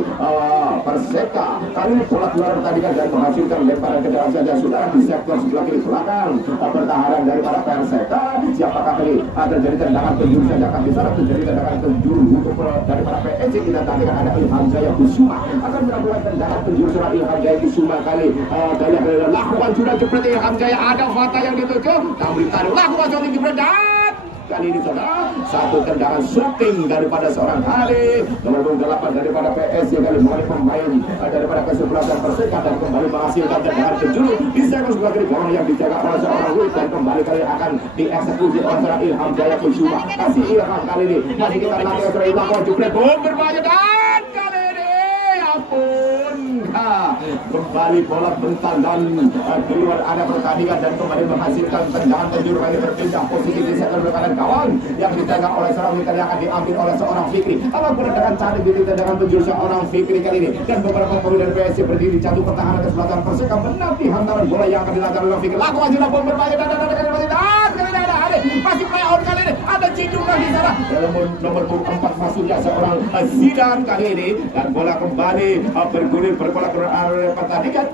Perseka. Kali ini bola keluar pertandingan dan menghasilkan lemparan ke dalam saja saudara di sektor sebelah kiri belakang pertahanan daripada Perseka. Siapakah kali ada jadi tendangan penjuru saja akan di sana, terjadi tendangan penjuru untuk daripada PSG. Kita nantikan ada Ilham Jaya Kusuma akan melakukan tendangan penjuru seorang Ilham Jaya Kusuma kali Daya lakukan sudah jepret Ilham Jaya, ada Fatah yang dituju namun ditaruh lakukan sudah jepret dan kali ini saudara satu tendangan shooting daripada seorang Ali nomor 8 daripada PSG kali mulai pemain daripada kesebelasan Perseka dan kembali menghasilkan tendangan penjuru di sektor sebelah kiri gawang yang dijaga oleh seorang Wid dan kembali kali akan dieksekusi oleh seorang Ilham Jaya Kusuma. Kasih Ilham kali ini masih kita nanti seorang Ilham jepret bom berbahaya dan kali ini ampun kembali bola bentar dan keluar ada pertandingan dan kembali menghasilkan tendangan penjuru kali berpindah posisi di sektor belakang gawang yang dijaga oleh seorang Wid yang akan diambil oleh seorang Fikri. Apapun dengan cantik di tendangan penjuru seorang Fikri kali ini dan beberapa pemain dari PSG berdiri jatuh pertahanan kesebelasan Perseka menanti hantaran bola yang akan dilancarkan oleh Fikri. Lakukan sudah bom berbahaya dan masih play out kali ini ada Cidung di sana nomor 4 masuknya seorang Zidane kali ini dan bola kembali bergulir berbola ke area pertandingan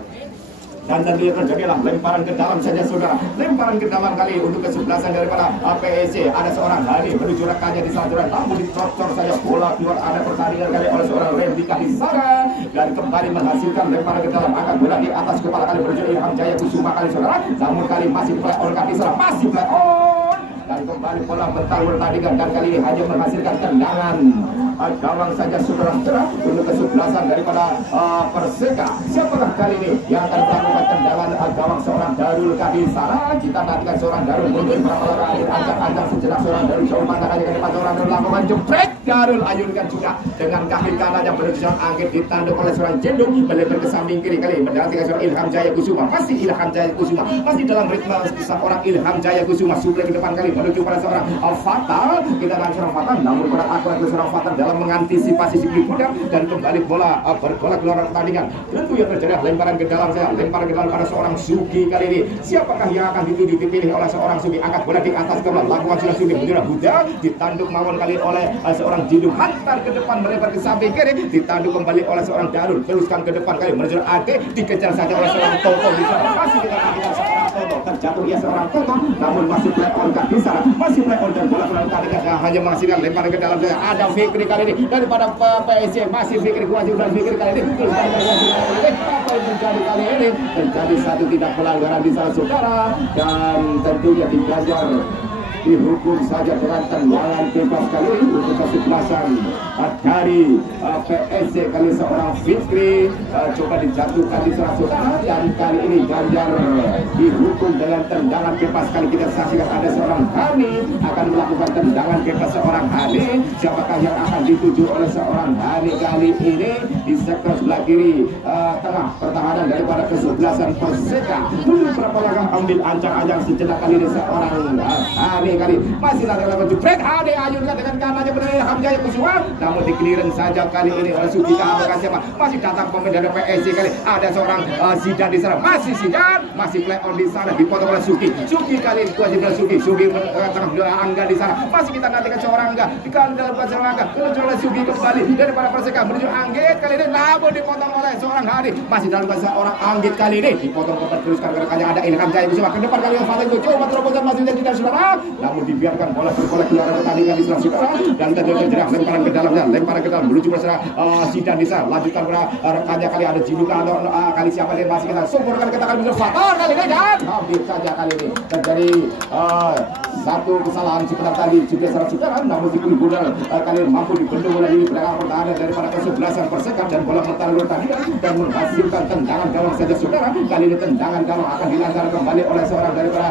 dan nanti terjadilah lemparan ke dalam saja saudara, lemparan ke dalam kali untuk kesebelasan daripada PSG. Ada seorang Hani menuju rekannya di sana namun dicocor saja bola keluar ada pertandingan kali oleh seorang Rendika di sana dan kembali menghasilkan lemparan ke dalam angkat bola di atas kepala kali menuju Ilham Jaya Kusuma kali saudara, namun kali masih play on kaki sana masih play on dan kembali bola bentar pertandingan dan kali ini hanya menghasilkan tendangan gawang saja saudara-saudara untuk kesebelasan daripada Perseka. Siapakah kali ini yang akan melakukan tendangan gawang seorang Darul Kadisara? Kita nantikan seorang Darul untuk berolahraga ancang-ancang sejenak seorang Darul jauh pandangannya ke depan seorang Darul lakukan jepret. Darul ayunkan juga dengan kaki kanan yang menuju seorang Anggit ditanduk oleh seorang Jendung melebar ke samping kiri kali mendarat seorang Ilham Jaya Kusuma. Masih Ilham Jaya Kusuma masih dalam ritme seorang Ilham Jaya Kusuma suplai ke depan kali menuju pada seorang Fatal. Kita akan seorang Fatal namun kurang akurat seorang Fatal dalam mengantisipasi sisi budak dan kembali bola berbola keluar pertandingan. Tentu yang terjadi lemparan ke dalam saya, lemparan ke dalam pada seorang Sugi kali ini. Siapakah yang akan dipilih oleh seorang Sugi? Angkat bola di atas kepala, lakukan sudah Sugi menjadi budak, ditanduk mawon kali oleh seorang Jidung, hantar ke depan melebar ke samping kiri, ditanduk kembali oleh seorang Darul, teruskan ke depan kali menuju Ade, dikejar saja oleh seorang Toto di sana. Masih kita nantikan seorang Toto terjatuh ia seorang Toto, namun masih play on di sana, masih play on dan bola kali hanya menghasilkan lemparan ke dalam. Ada Fikri kali ini daripada PSG, masih Fikri kuasi dan Fikri kali ini terus apa yang terjadi kali ini? Terjadi satu tidak pelanggaran di sana saudara, dan tentunya digajar dihukum saja dengan tendangan bebas kali ini untuk kesebelasan dari PSG kali seorang Fikri coba dijatuhkan di sana saudara, dan kali ini Ganjar dihukum dengan tendangan bebas. Kali kita saksikan ada seorang Hani akan melakukan tendangan bebas seorang Hani. Siapakah yang akan dituju oleh seorang Hani kali ini di sektor sebelah kiri tengah pertahanan daripada kesebelasan Perseka. Beberapa langkah ambil ancang-ancang sejenak kali ini seorang Hani kali masih lagi lakukan jepret. Hani ayunkan dengan kanannya benar Hamzah Kusuma, namun di clearance saja kali ini oleh Suki. Apakah siapa? Masih datang pemain dari PSG kali. Ada seorang Zidane di sana, masih Zidane, masih play on di sana, dipotong oleh Suki. Suki kali ini kuasi oleh Suki. Suki tengah Angga di sana, masih kita nantikan seorang Angga di dalam seorang Angga menuju oleh Suki kembali daripada Perseka menuju Anggit kali ini, namun dipotong oleh seorang Hani. Masih dalam seorang Anggit kali ini dipotong kembali teruskan rekannya ada Ilham Jaya Kusuma ke depan kali yang Fatih itu coba terobosan masih tidak saudara, namun dibiarkan bola berbola keluar pertandingan di sebelah saudara, dan terjadi lemparan ke dalamnya, lemparan ke dalam menuju bersama Zidane di sana, lanjutkan pada rekannya kali ada Jinuka atau kali siapa dia masih kita sempurnakan kita kali ini fatal kali ini, dan hampir saja kali ini terjadi satu kesalahan sebentar tadi juga saudara, namun Zikri Budal kali ini mampu dibendung oleh ini belakang pertahanan daripada kesebelasan Perseka, dan bola bertahan tandingan dan menghasilkan tendangan gawang saja saudara. Kali ini tendangan gawang akan dilancarkan kembali oleh seorang daripada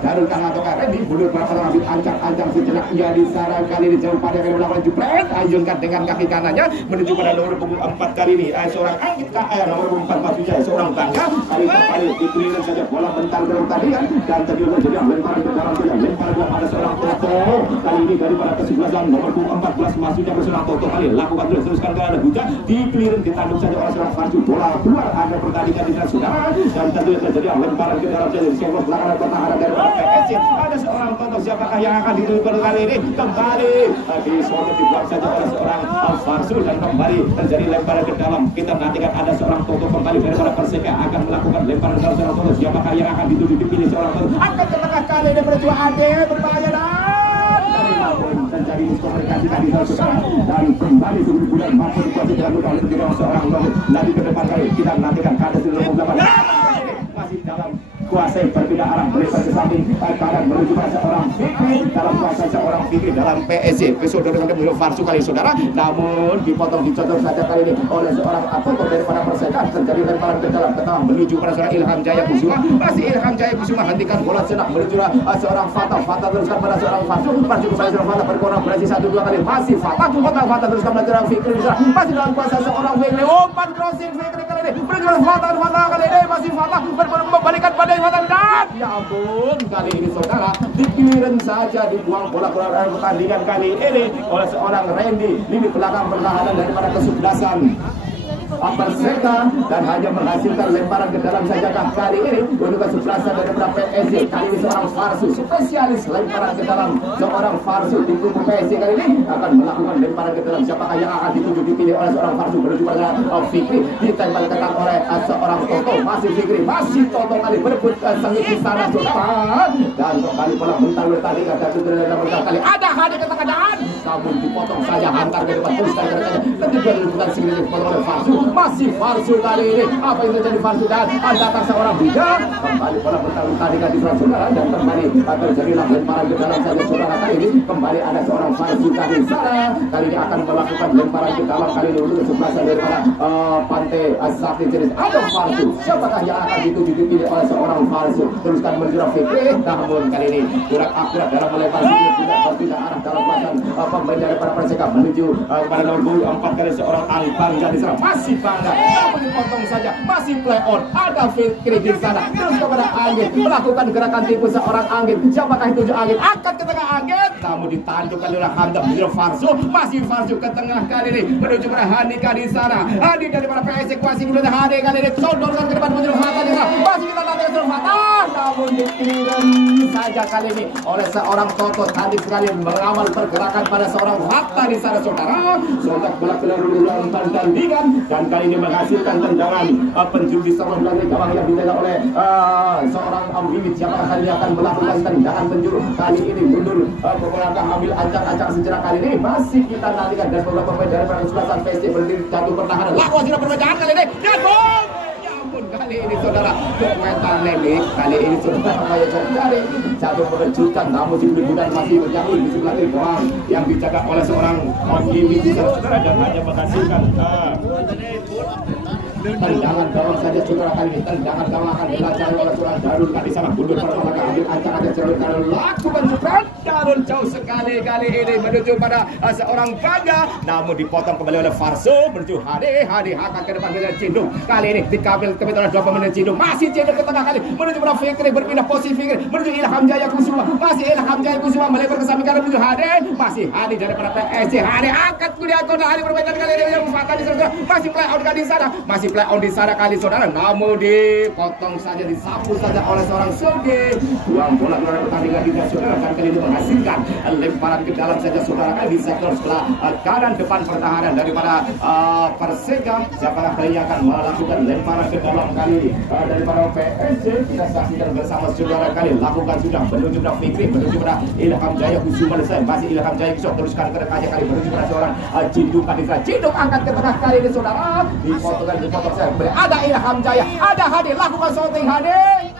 Darul Kang atau Randy. Mundur berapa ambil ancang-ancang sejenak ia di sana, kali ini jauh pada yang melakukan jepret, ayunkan dengan kaki kanannya menuju pada nomor punggung 4 kali ini seorang Anggit KR nomor 4 maksudnya seorang Bangga. Kali di clearance saja bola bentar dalam tandingan, dan tadi terjadi lemparan ke dalam saja, lemparan pada seorang Toto kali ini daripada kesebelasan nomor punggung 14 maksudnya seorang Toto kali lakukan teruskan ke arah hujan di clearance ditanduk saja oleh seorang Farju, bola keluar ada pertandingan di sana saudara, dan tentunya terjadi lemparan ke dalam saja di sebelah belakang pertahanan daripada PSG. Ada seorang Toto, siapakah yang akan dituju kali ini? Kembali di sorot dibuat saja oleh seorang Farsu, dan kembali terjadi lemparan ke dalam. Kita nantikan ada seorang Toto kembali daripada Perseka akan melakukan lemparan ke dalam seorang Toto. Siapakah yang akan dituju dipilih seorang Toto? Akan ke tengah kali ini menuju Ade berbahaya dan terjadi miskomunikasi tadi saudara, dan kembali Zikri Budal mampu dikuasai dengan mudah oleh seorang Toto. Lagi ke depan kali kita nantikan kade di nomor 8 masih dalam kuasai berpindah arah melebar ke samping kanan menuju pada seorang Fikri dalam kuasa seorang Fikri dalam PSG. Saudara dengan menurut Farsu kali saudara, namun dipotong dicocok saja kali ini oleh seorang Toto daripada Perseka. Terjadi lemparan ke dalam ke tengah menuju pada seorang Ilham Jaya Kusuma, masih Ilham Jaya Kusuma hentikan bola senak menuju seorang Fatah teruskan pada seorang Farsu kembali seorang Fatah berkorang berhasil 1-2 kali, masih Fatah teruskan pada seorang Fikri di sana, masih dalam kuasa seorang Fikri, umpan crossing Fikri kali ini menuju Fatah kali ini, masih Fatah membalikan pada dan ya ampun kali ini saudara di clearance saja dibuang bola keluar dari pertandingan kali ini oleh seorang Randy lini belakang pertahanan daripada kesebelasan Perseka, dan hanya menghasilkan lemparan ke dalam saja kali ini untuk kesebelasan daripada PSG. Kali ini seorang Farsu spesialis lemparan ke dalam, seorang Farsu di kubu PSG kali ini akan melakukan lemparan ke dalam. Siapakah yang akan dituju dipilih oleh seorang Farsu menuju pada Fikri, ditempel ketat oleh seorang Toto, masih Fikri, masih Toto kali berebut sengit di sana saudara, dan kembali bola bentar tadi kali ada Hani ke tengah, namun dipotong saja hantar ke depan terus dari ketika rebutan segini dipotong oleh Farsu, masih Farsu kali ini. Apa yang terjadi Farsu, dan datang seorang Bida kembali bola bentar tadi di sana saudara, dan kembali terjadilah lemparan ke dalam saja saudara. Kali ini kembali ada seorang Farsu kali sana, kali ini akan melakukan lemparan ke dalam kali ini untuk kesebelasan daripada Pantai Sakti jenis ada Farsu. Siapakah yang akan dituju dipilih oleh seorang Farsu? Teruskan menuju Fikri, namun kali ini kurang akurat dalam melempar tidak arah dalam pasang pemain daripada Perseka menuju pada nomor 4 kali seorang Bangga di sana, masih Bangga namun dipotong saja, masih play on ada Fikri di sana, terus kepada Anggit melakukan gerakan tipu seorang Anggit. Siapakah itu Anggit? Akan ke tengah Anggit, namun ditanduk oleh Hamzah menuju Farsu, masih Farsu ke tengah kali ini menuju pada Handika di sana. Hadi daripada PSG kuasi kemudian Hadi kali ini sodorkan ke depan menuju Fatah di sana, masih kita nanti ke Fatah, namun dikelirin saja kali ini oleh seorang Toto. Tadi sekali mengawal pergerakan pada seorang Fatah di sana saudara, sontak bola keluar pertandingan, dan dan kali ini menghasilkan tendangan penjuru di sebelah belakang gawang yang dijaga oleh seorang Wiwit. Siapa kali ini akan melakukan tendangan penjuru kali ini mundur beberapa ambil ancang-ancang sejarah kali ini masih kita nantikan dan beberapa pemain dari kesebelasan PSG berdiri jatuh pertahanan. Lakukan sudah permainan kali ini dan gol. Kali ini saudara komentar Lele kali ini saudara Maya Jari jatuh mengejutkan, namun si bulan masih berjauh di sebelah kiri gawang yang dijaga oleh seorang Wiwit di saudara dan hanya menghasilkan tendangan gawang saja saudara kali ini. Tendangan gawang akan dilancarkan oleh seorang Darul kali sana mundur pertama kali ambil ancang-ancang Darul lakukan jebret Darul jauh sekali kali ini menuju pada seorang Bangga, namun dipotong kembali oleh Farso menuju Hadi akan ke depan dengan Cindung. Kali ini dikambil oleh dua pemain Cindung, masih Cindung ke tengah kali menuju pada Fikri, berpindah posisi Fikri menuju Ilham Jaya Kusuma, masih Ilham Jaya Kusuma melebar ke samping kanan menuju Hadi, masih Hadi daripada PSG. Hadi angkat kuliah kona Hadi permainan kali ini yang memanfaatkan di sana, masih play out di sana, masih play on di sana kali saudara, namun dipotong saja, disapu saja oleh seorang Soge. Buang bola keluar pertandingan kita saudara, dan kali ini menghasilkan lemparan ke dalam saja saudara kali di sektor sebelah kanan depan pertahanan daripada Persega. Siapakah kali yang akan melakukan lemparan ke dalam kali ini daripada PSG? Kita saksikan bersama saudara kali, lakukan sudah menuju pada Fikri, menuju pada Ilham Jaya Kusuma, masih Ilham Jaya Kusuma teruskan ke depannya kali menuju pada seorang Cindung kali sana. Cindung angkat ke tengah kali ini saudara, dipotong ada Ilham Jaya, ada Hadi, lakukan shooting Hadi,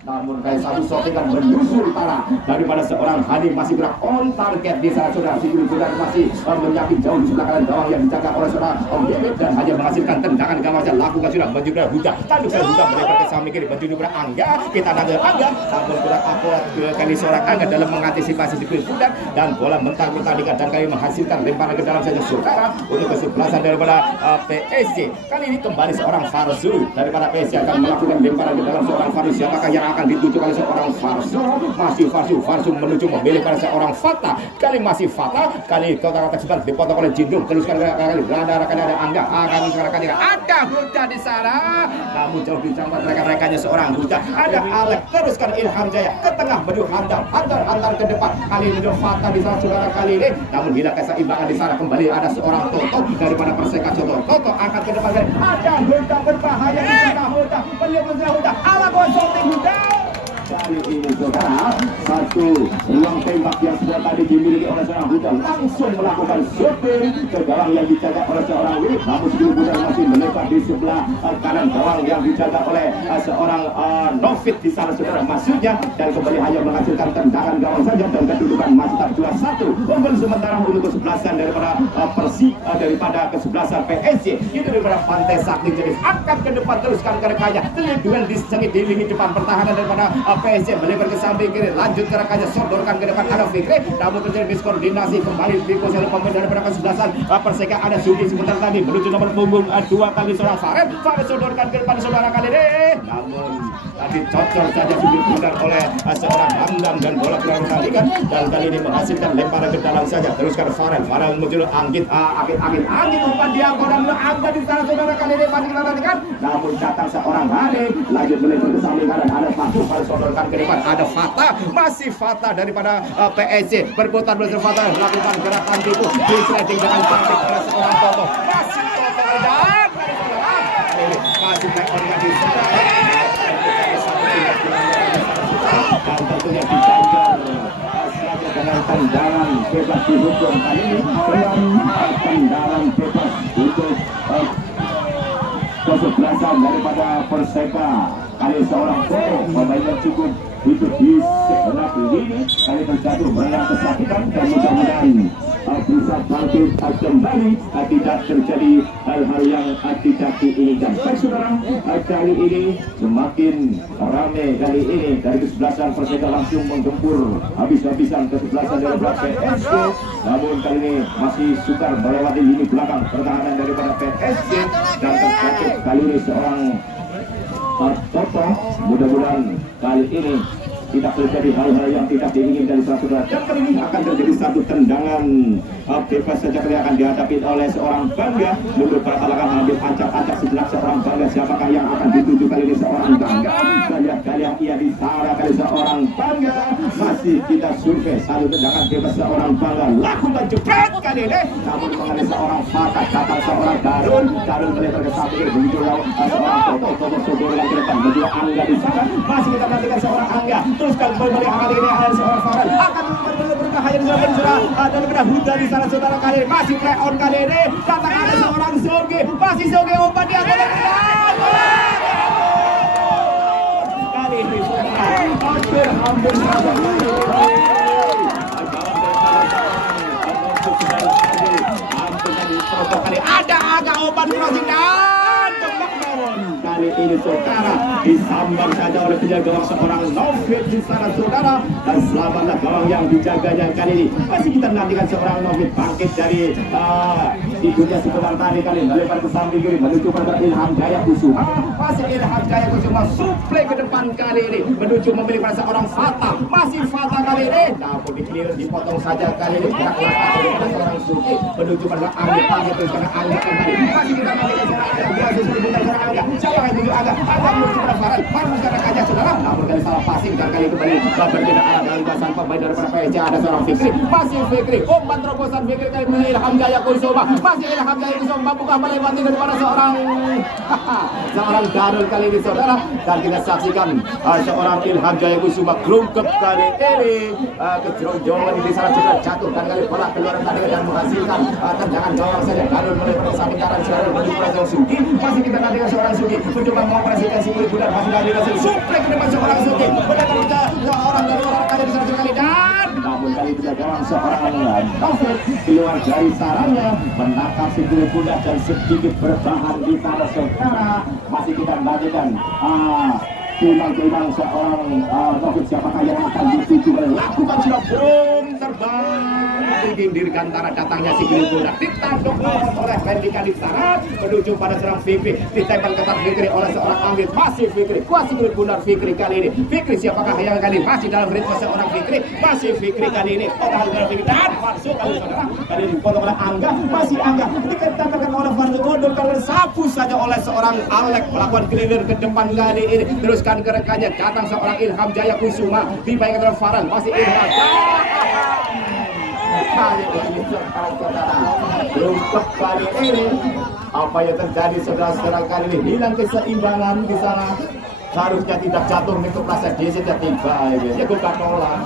namun kayak satu shooting kan menyusul utara daripada seorang Hadi, masih gerak on target di sana saudara. Si Bulan masih menyakin jauh di sebelah kanan gawang yang dijaga oleh seorang Wiwit dan hanya menghasilkan tendangan gawang saja. Lakukan sudah menuju ke Huda, tanduk saya Huda melebar ke samping kiri menuju ke Angga, kita nada Angga, namun gerak akurat kali seorang Angga dalam mengantisipasi si Bulan dan bola mentar pertandingan dan kali menghasilkan lemparan ke dalam saja saudara untuk kesebelasan daripada PSG. Kali ini kembali seorang Farsu daripada PSG akan melakukan lemparan ke dalam seorang Farsu. Siapakah yang akan dituju oleh seorang Farsu? Masih Farsu menuju memilih pada seorang Fata. Kali masih Fata, kali kota-kota sebelah dipotong oleh Cindung, teruskan kali ada Angga, akan sekarang ada Huda di sana, namun jauh dicambat rekan-rekannya seorang Huda. Ada Alek, teruskan Ilham Jaya ke tengah menuju hantar ke depan, kali menuju Fata di sana saudara kali ini, namun hilang keseimbangan di sana. Kembali ada seorang Toto daripada Perseka Toto angkat ke depan, ada Huda berbahaya di tengah Huda, penyebabnya Huda, ala gosong Huda. Kali ini saudara, satu ruang tembak yang sudah tadi dimiliki oleh seorang Huda langsung melakukan shooting ke gawang yang dijaga oleh seorang Wiwit, namun sebelum Huda masih melebar di sebelah kanan gawang yang dijaga oleh seorang Novit di sana saudara masuknya, dan kembali hanya menghasilkan tendangan gawang saja dan kedudukan masih tak 2-1 unggul sementara untuk kesebelasan daripada daripada kesebelasan PSG itu daripada Pantai Sakti. Jadi angkat ke depan, teruskan ke rekannya, duel disengit di lini depan pertahanan daripada PSG melebar ke samping kiri, lanjut ke rekannya, sodorkan ke depan ada Fikri, namun terjadi miskoordinasi, kembali dikuasai oleh pemain daripada kesebelasan Perseka. Ada Sugi sebentar tadi menuju nomor punggung 2 kali seorang Farid sodorkan ke depan saudara kali ini, namun tadi cocok saja Sugi diberikan oleh seorang Hamdan dan bola keluar pertandingan, dan kali ini menghasilkan lemparan ke dalam saja, teruskan Farel muncul angin umpan diagonal Angga di sana saudara kali ini masih kita nantikan, namun datang seorang Hadi lanjut melebar ke samping kanan, ada Fatu sodorkan ke depan, ada Fata, masih Fata daripada PSG berputar Fata melakukan gerakan tipu di sliding dengan cantik oleh seorang Toto, masih Toto dan masih back on di sana dan tentunya dijaga dengan tendangan bebas dihukum kali ini dengan tendangan bebas untuk kesebelasan daripada Perseka. Kali seorang pemain yang cukup itu di sebelah kiri kali terjatuh banyak kesakitan, dan mudah-mudahan bisa bangkit kembali, tidak terjadi hal-hal yang tidak diinginkan. Baik saudara, kali ini semakin ramai kali ini dari kesebelasan Perseka langsung menggempur habis-habisan kesebelasan dari PSG, namun kali ini masih sukar melewati lini belakang pertahanan daripada PSG dan terjatuh kali ini seorang Toto. Mudah-mudahan kali ini tidak terjadi hal-hal yang tidak diinginkan dari saudara. Dan kali ini akan terjadi satu tendangan bebas saja yang akan dihadapi oleh seorang Bangga. Menurut para kalangan ambil acak-acak sejenak seorang Bangga. Siapakah yang akan dituju kali ini seorang Bangga? Kali yang ia disara kali seorang Bangga. Masih kita survei satu tendangan bebas seorang Bangga. Lakukan jepret kali ini. Namun mengenai seorang Fatah datang seorang Darul melebar ke samping begitu seorang Toto Sodor yang ke depan menuju Angga di sana. Masih kita nantikan seorang Angga. Teruskan kembali kali ini ada seorang Farhan akan berbahaya di sana dan ada Huda di sana saudara kali ini. Masih play on kali ini. Datang ada seorang Zoge. Masih Zoge umpan dia kali ini hampir saja. Ada agak obat crossing dan tembak bawon. Kali ini saudara disambar saja oleh penjaga gawang seorang Novit di sana saudara, dan selamatlah gawang yang dijaganya kali ini. Masih kita nantikan seorang Novit bangkit dari tidurnya sebentar tadi kali melebar ke samping kiri menuju pada Ilham Jaya Kusuma. Masih Ilham Jaya Kusuma suplai ke depan kali ini menuju memilih pada seorang Fatah. Masih Fatah kali ini. Namun dipotong saja kali ini. Gerak langkah daripada seorang Suki menuju pada Angga pagi terus karena Angga kembali. Masih kita nantikan seorang Angga biasa sebentar seorang Angga. Siapa yang menuju Angga? Angga menuju pada Farhan. Farhan sekarang aja saudara. Namun kali salah passing dan kali kembali berbeda arah dalam bahasan pemain daripada PSC ada seorang Fikri. Masih Fikri. Umpan terobosan Fikri kali ini Ilham Jaya Kusuma. Masih Ilham Jaya Kusuma mampukah melewati daripada seorang Darul kali ini saudara. Dan kita saksikan seorang Ilham Jaya Kusuma gerungkep kali ini kejeronjongan di sana sudah jatuh dan kali bola keluar tadi dan menghasilkan tendangan gawang saja. Darul melewati samping kanan seorang menuju pada Suki. Masih kita nantikan seorang Suki mencoba mengoperasikan si bulan masih dari hasil suplek ke depan seorang Suki. Benar-benar seorang dari orang kali di sana sekali dan namun kali itu gawang seorang Novit keluar dari sarangnya menangkap si bulan dan sedikit berbahan di sana saudara. Masih kita nantikan timbang seorang Novit siapakah yang akan dituju melakukan sudah belum terbang diri antara datangnya si Gilguna ditanduk oleh Hendika di sana menuju pada serang Fikri ditembak ketat Fikri oleh seorang Anggit. Masih Fikri kuasi Gilguna Fikri kali ini. Fikri siapakah yang kali masih dalam ritme seorang Fikri. Masih Fikri kali ini total dalam Fikri dan masuk kali saudara kali ini dipotong oleh Angga. Masih Angga dikatakan oleh Fardu Gondor karena sapu saja oleh seorang Alek melakukan clear ke depan kali ini. Teruskan ke rekannya datang seorang Ilham Jaya Kusuma dibaikkan oleh Farhan. Masih Ilham untuk kali ini apa yang terjadi saudara-saudara kali ini hilang keseimbangan di sana. Harusnya tidak jatuh untuk rasa DC tiba ya bukan tolak.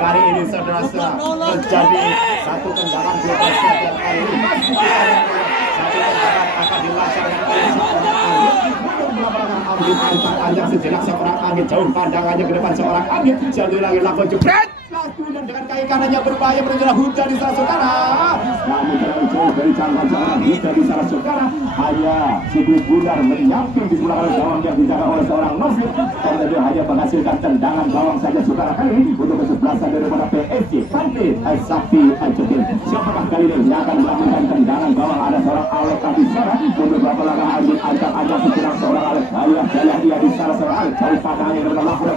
Kali ini saudara-saudara terjadi satu tendangan bebas yang kali ini satu tendangan akan dilaksanakan oleh seorang Anggit panjang sejenak seorang Anggit jauh pandangannya ke depan seorang Anggit satu lagi lakukan jepret langsung dengan kaki kanannya berbahaya menuju Huda di sana saudara. Namun terlalu jauh dari jangkauan Huda di sana saudara. Hanya si Bunar menyamping di sebelah gawang yang dijaga oleh seorang Novit dan dia hanya menghasilkan tendangan gawang saja saudara kali ini untuk kesebelasan daripada PSG Santi Safi Ajokin. Siapakah kali ini yang akan melakukan tendangan gawang? Ada seorang Alek di sana untuk beberapa langkah Anggit ajak sejenak seorang Alek Jaya dia di sana seorang Alek jauh padangnya dengan lakukan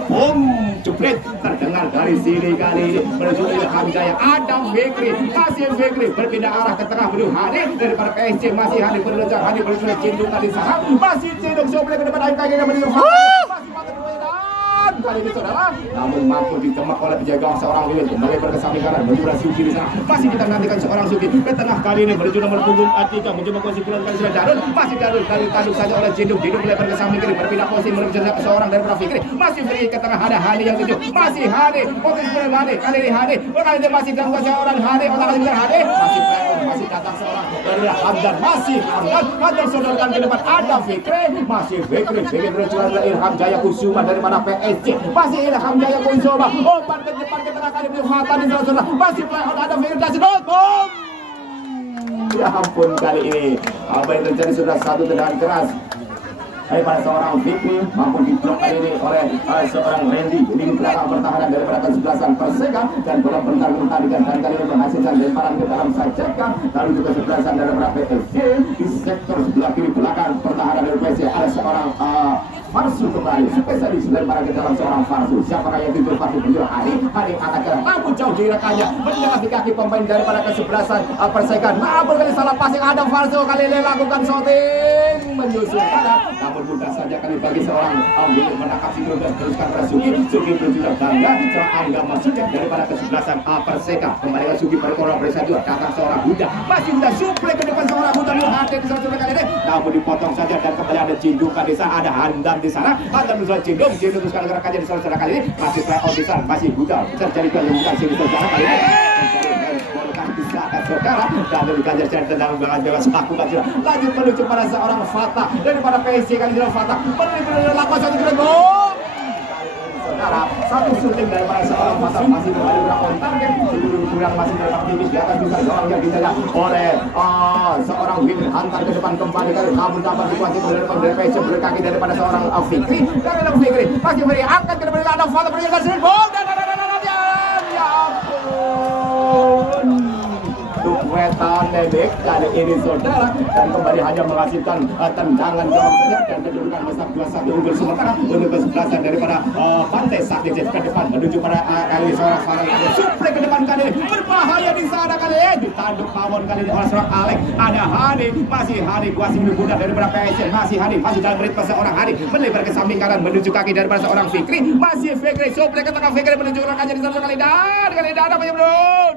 jepret terdengar dari sini kali ini menuju Ilham Jaya. Adam Fikri masih Fikri berpindah arah ke tengah menuju Hadi daripada PSG. Masih Hadi berlejar Hadi berlejar cindung di sana masih cindung sobrek ke depan kaki-kakinya menuju Hadi masih kali ini saudara namun mampu ditembak oleh penjaga seorang Lilin kembali ke samping kanan menuju Suki di sana. Masih kita nantikan seorang Suki ke tengah kali ini menuju nomor punggung 3 mencoba kesimpulan kali sudah Darul. Masih Darul kali tanduk saja oleh Jindung melebar ke samping kiri berpindah posisi menuju seorang dari Fikri. Masih Fikri ke tengah ada Hadi yang tujuh masih Hadi posisi sebelah Hadi kali ini Hadi kali ini masih dan seorang Hadi otak kali Hadi masih datang seorang dari Hamdan. Masih Hamdan sodorkan ke depan ada Fikri. Masih Fikri menuju Ilham Jaya Kusuma dari mana PSG. Masih Ilham Jaya Kusuma umpan ke depan ke tengah kali ini Fatah di sana masih play on ada Fikri dan boom. Ya ampun kali ini apa yang terjadi sudah satu tendangan keras daripada seorang Fikri mampu diblok kali ini oleh seorang Randy di belakang pertahanan daripada kesebelasan Perseka dan bola bentar-bentar dan kali ini menghasilkan lemparan ke dalam sajakan lalu juga kesebelasan daripada PSG di sektor sebelah kiri belakang pertahanan dari PSG ada seorang Farsu kembali. Spesialis lemparan ke dalam seorang Farsu. Siapakah yang tidur Farsu berdua Hari akan ke namun jauh direkannya menjelas di kaki pemain daripada kesebelasan Perseka. Namun kali salah passing ada Farsu kali ini lakukan shooting menyusul pada. Namun mudah saja kali bagi seorang milik menangkap si dan teruskan pada Sugi. Sugi berjuang bangga seorang Angga masuknya daripada kesebelasan Perseka. Kembali ke Sugi berkorang bersatu datang seorang Huda. Masih Huda suplai ke depan seorang Huda hati di sana kali ini. Namun dipotong saja dan kembali ada Cindukan di sana, ada Handam di sana. Handam di sana Cindum teruskan gerakannya di sana kali ini. Masih play out di sana, masih Huda terjadi kelumpuhan sini sejarah kali ini. Saudara dan dikajar cara tendang banget bebas lakukan sudah lanjut menuju pada seorang Fatah daripada PSG kali ini Fatah benar-benar lakukan satu kali gol. Saudara satu shooting daripada seorang Fatah masih kembali melakukan target kurang masih dalam tipis di atas bisa orang yang dijaga oleh seorang Win hantar ke depan kembali kali namun dapat dikuasai dari PSG berkaki daripada seorang Fikri dan ada Fikri masih beri angkat ke depan ada Fatah berikan gol dan ya ampun wetan Nebek kali ini saudara dan kembali hanya menghasilkan tendangan gawang saja dan kedudukan besar 2-1 unggul sementara untuk kesebelasan daripada Pantai Sakti ke depan menuju pada Eli seorang Farel suplai ke depan kali ini berbahaya di sana kali ini ditanduk Pawon kali ini oleh seorang Alek ada Hani masih Hani kuasi menuju daripada PSG masih Hani masih dalam ritme seorang Hani melebar ke samping kanan menuju kaki daripada seorang Fikri masih Fikri suplai ke tengah Fikri menuju rekannya di sana kali dan apa yang belum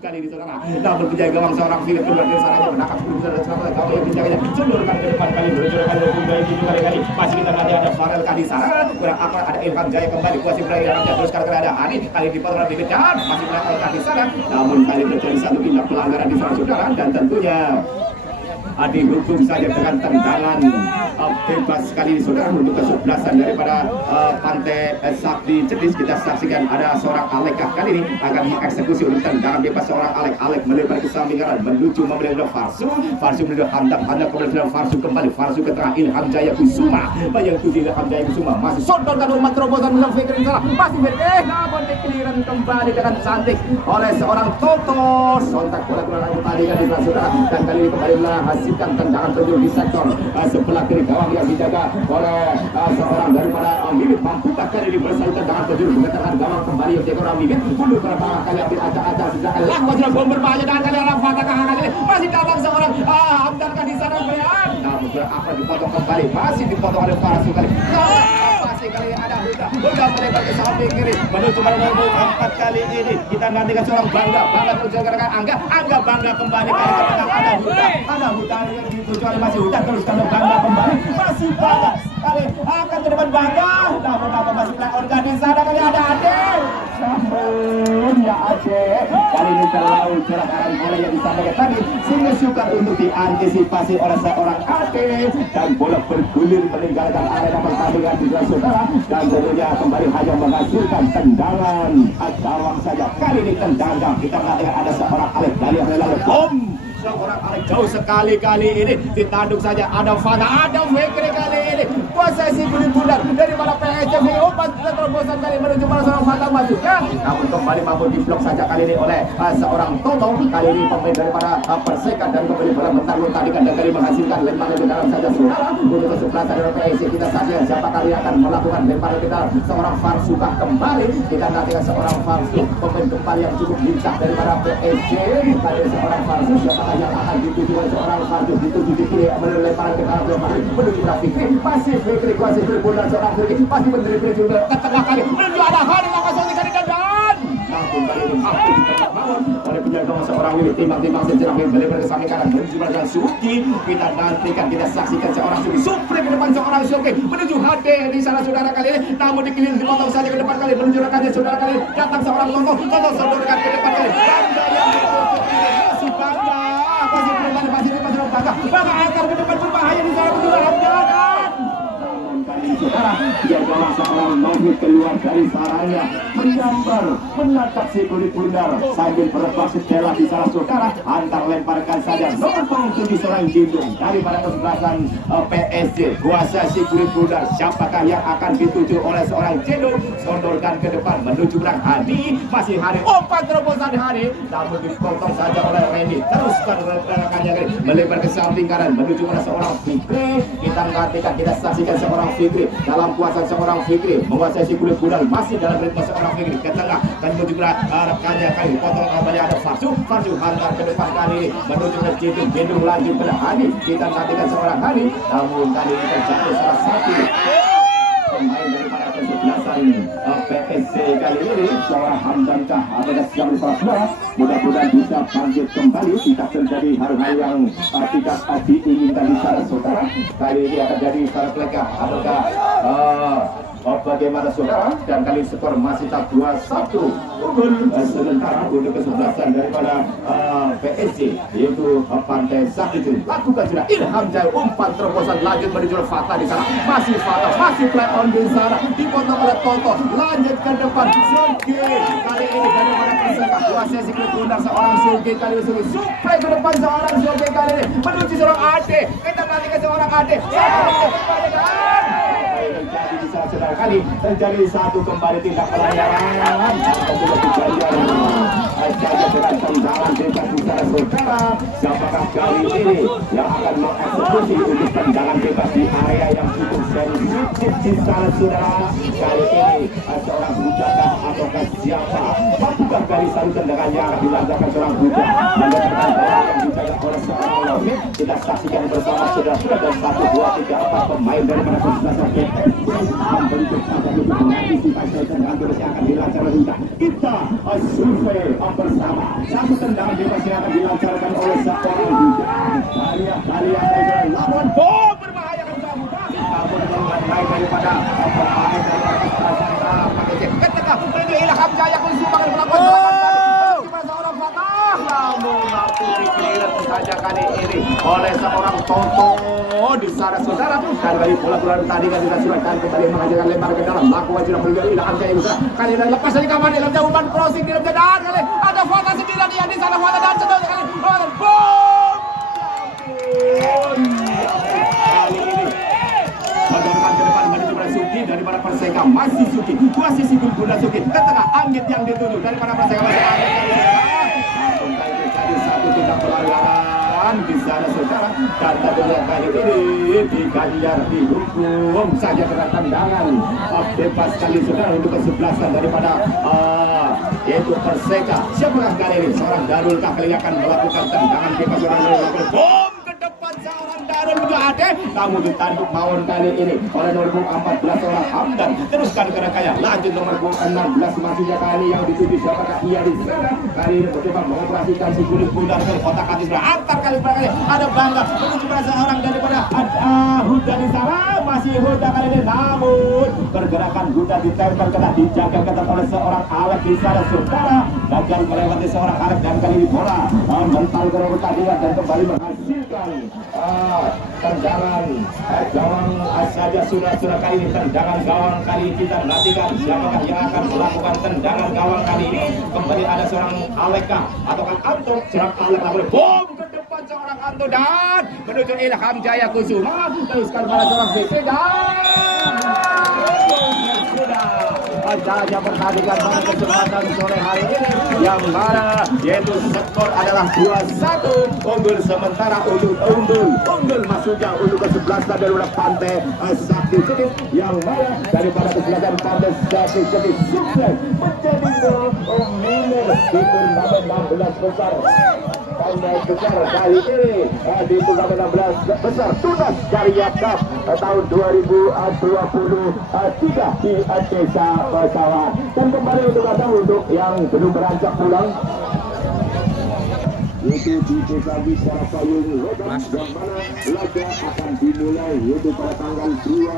kali ini saudara. Namun penjaga gawang seorang Philip keluar dari sana menangkap dan selama gawang yang penjaganya sundurkan ke depan kali meluncurkan kembali masih kita nanti ada Farel kali sana kurang apa ada Ilham Jaya kembali kuasi berani dalamnya terus kali ada Hani kali dipotong di depan masih berani kali sana namun kali terjadi satu tindak pelanggaran di sana saudara dan tentunya dihukum saja dengan tendangan bebas kali ini saudara untuk kesebelasan daripada Pantai Sakti Cedis. Kita saksikan ada seorang Alek kali ini akan mengeksekusi untuk tendangan bebas seorang Alek melebar ke samping kanan menuju membeli Farsu menuju Handam kemudian Farsu kembali Farsu ke tengah Ilham Jaya Kusuma yang tujuh Ilham Jaya Kusuma masih sondorkan umat terobosan menuju Fikri salah masih Fikri namun dikeliran kembali dengan cantik oleh seorang Toto sontak bola keluar tadi kan di saudara dan kali ini kembalilah hasilkan tendangan terjun di sektor sebelah kiri gawang yang dijaga oleh seorang daripada Mimit mampu kali ini bersaing tendangan terjun mengatakan gawang kembali yang dijaga orang Mimit mundur berapa kali ambil acak-acak sejak lakukan sudah bom berbahaya dan kali orang Fatah kali ini masih datang seorang Hamdan di sana berian namun berapa dipotong kembali masih dipotong oleh Farsu kali masih kali ada Huda melebar ke samping kiri menuju pada nomor 4 kali ini kita nantikan seorang Bangga menuju gerakan Angga Bangga kembali kali ke tengah ada Huda yang dituju oleh masih Huda terus kalau Bangga kembali masih Bangga kali akan ke depan Bangga namun apa masih play on di sana kali ada Ade namun ya Ade kali ini terlalu cerahkan bola yang disampaikan tadi sehingga sukar untuk diantisipasi oleh seorang Ade dan bola bergulir meninggalkan arena pertandingan di saudara dan tentunya kembali hanya menghasilkan tendangan gawang saja kali ini tendangan kita melihat ada seorang Alek dari lalu bom seorang Alek jauh sekali kali ini ditanduk saja ada Fatah ada Fikri kali ini posisi bulat daripada PSG umpan terobosan kali menuju pada seorang Fatah masuknya namun kembali mampu diblok saja kali ini oleh seorang Toto kali ini pemain daripada Perseka dan kembali bola mentar-mentarkan dan kali menghasilkan lemparan ke dalam saja saudara untuk kesebelasan dari PSG kita saja siapa kali akan melakukan lemparan ke dalam seorang Farsu kembali kita nantikan seorang Farsu pemain kembali yang cukup lincah daripada PSG kali seorang Farsu siapa yang akan dituju oleh seorang Fardu dituju di kiri melemparan ke dalam menuju pada Fikri masih Fikri kuasai berbola seorang Fikri masih mendribbling juga ke tengah kali menuju ada Hani langsung dikali dan namun kali ini mampu dibangun oleh penjaga seorang ini timbang-timbang sejarah melebar ke samping kanan menuju pada Suki kita nantikan kita saksikan seorang Suki suplai ke depan seorang Suki menuju Hade di sana saudara kali ini namun dikeliling dipotong saja ke depan kali menuju rekannya saudara kali datang seorang Toto sodorkan ke depan kali Bangga yang masih Bangga Bangga antar ke depan berbahaya di sana menuju Hamdan namun kali ini saudara dia gawang seorang Novit keluar dari sarangnya, menyambar, menatap si kulit bundar sambil berbasis bela di salah saudara, antar lemparkan saja nomor punggung di seorang Jindung daripada kesebelasan PSG. Kuasa si kulit bundar, siapakah yang akan dituju oleh seorang Jindung? Sondorkan ke depan menuju belakang Hadi, masih Hari, umpan terobosan Hari, namun dipotong saja oleh Randy. Teruskan rekannya melebar ke samping kanan menuju pada seorang Fikri. Kita mengartikan, kita saksikan seorang Fikri dalam kuasa seorang Fikri menguasai si kulit bundar, masih dalam ritme seorang Fikri ke tengah dan menuju pada rekannya kali potong awalnya ada Farsu hantar ke depan kali ini menuju ke Jindung lanjut pada Hani. Kita mengartikan seorang Hani, namun kali ini terjadi salah satu pemain daripada kesebelasan PSG kali ini, seorang Hamdan Cah apabila sedang bersalah. Mudah-mudahan bisa bangkit kembali, tidak terjadi hal-hal yang tidak diinginkan di sana saudara. Kali ini akan jadi secara peleka apakah bagaimana saudara, dan kali skor masih tak 2-1 unggul sementara untuk kesebelasan daripada PSG yaitu Pantai Sakti. Lakukan sudah Ilham Jaya, umpan terobosan lanjut menuju Fatah di sana, masih Fatah, masih play on di sana, dipotong oleh Toto, lanjut ke depan Sugi. Kali ini daripada Perseka kuasa si kulit bundar seorang Sugi, kali ini Sugi suplai ke depan seorang Sugi, kali ini menuju seorang Ade. Kita perhatikan seorang Ade terjadi di saudara kali terjadi satu kembali tindak pelanggaran saja dengan tendangan bebas di sana saudara. Siapakah kali ini yang akan mengeksekusi untuk tendangan bebas di area yang cukup sensitif di sana saudara? Kali ini seorang bujakah ataukah siapa? Apakah kali satu tendangan yang akan dilancarkan seorang bujak mendatangkan orang yang dijaga oleh seorang Lomit? Kita saksikan bersama saudara dan 1, 2, 3, 4 pemain daripada kesebelasan membentuk pada untuk mengantisipasi tendangan bebas yang akan dilancarkan kita. Kita survei bersama satu tendangan bebas yang akan dilancarkan oleh seorang Dalia lawan bom berbahaya kan kamu. Namun mengenai daripada pemain daripada ketika menuju Ilham Jaya Kusuma melakukan seorang Fatah, namun dikeliru saja kali ini oleh seorang Toto di sana saudara. Dan kali bola tadi kan sudah silakan kembali mengajarkan lempar ke dalam, lakukan sudah menjadi Ilham Jaya Kusuma. Kali ini lepas dari kawan Ilham Jaya umpan crossing di dalam dan kali ada Fatah sendirian dia di sana, Fatah dan sedot kali bom. Kali ini mendorongkan ke depan menuju pada Suki daripada Perseka, masih Suki kuasa si kulit bundar Suki ke tengah, angin yang dituju daripada Perseka masih angin kali terjadi satu tindak pelanggaran di sana saudara. Dan tentunya kali ini diganjar dihukum saja dengan tendangan bebas kali saudara untuk kesebelasan daripada yaitu Perseka. Siapakah kali ini seorang Darul kali akan melakukan tendangan bebas bom ke depan seorang Darul juga ada, kamu ditanduk mawon kali ini oleh nomor 14 orang Hamdan. Teruskan ke rekannya lanjut nomor 16 masihnya kali yang dituju siapakah ia di sana. Kali ini mencoba mengoperasikan si kulit bundar ke kotak hati sudah antar kali belakang ada Bangga menuju pada seorang daripada Huda di sana, masih Huda kali ini, namun pergerakan Huda ditempel kena dijaga ketat oleh seorang Alek di sana saudara. Gagal melewati seorang Alek dan kali ini bola mental ke rebut tadinya dan kembali menghasilkan tendangan gawang saja sudah kali ini. Tendangan gawang kali ini kita nantikan siapakah yang akan melakukan tendangan gawang kali ini. Kembali ada seorang Aleka ataukah Anto, seorang Alek lalu bom ke depan seorang Anto dan menuju Ilham Jaya Kusuma. Teruskan pada seorang Fikri dan sudah saja pertandingan pada kesempatan sore hari ini yang mana yaitu skor adalah 2-1 unggul sementara unggul maksudnya untuk kesebelasan daripada Pantai Sakti Sedih yang mana daripada kesebelasan Pantai Sakti Sedih sukses menjadi pemilik di turnamen 16 besar. Pandai besar kali ini di turnamen 16 besar Tunas Karya Cup tahun 2023 di Desa Pesawat. Dan kembali untuk yang belum beranjak pulang yaitu di Desa Wisara Payung Wetan, yang mana laga akan dimulai yaitu pada tanggal 2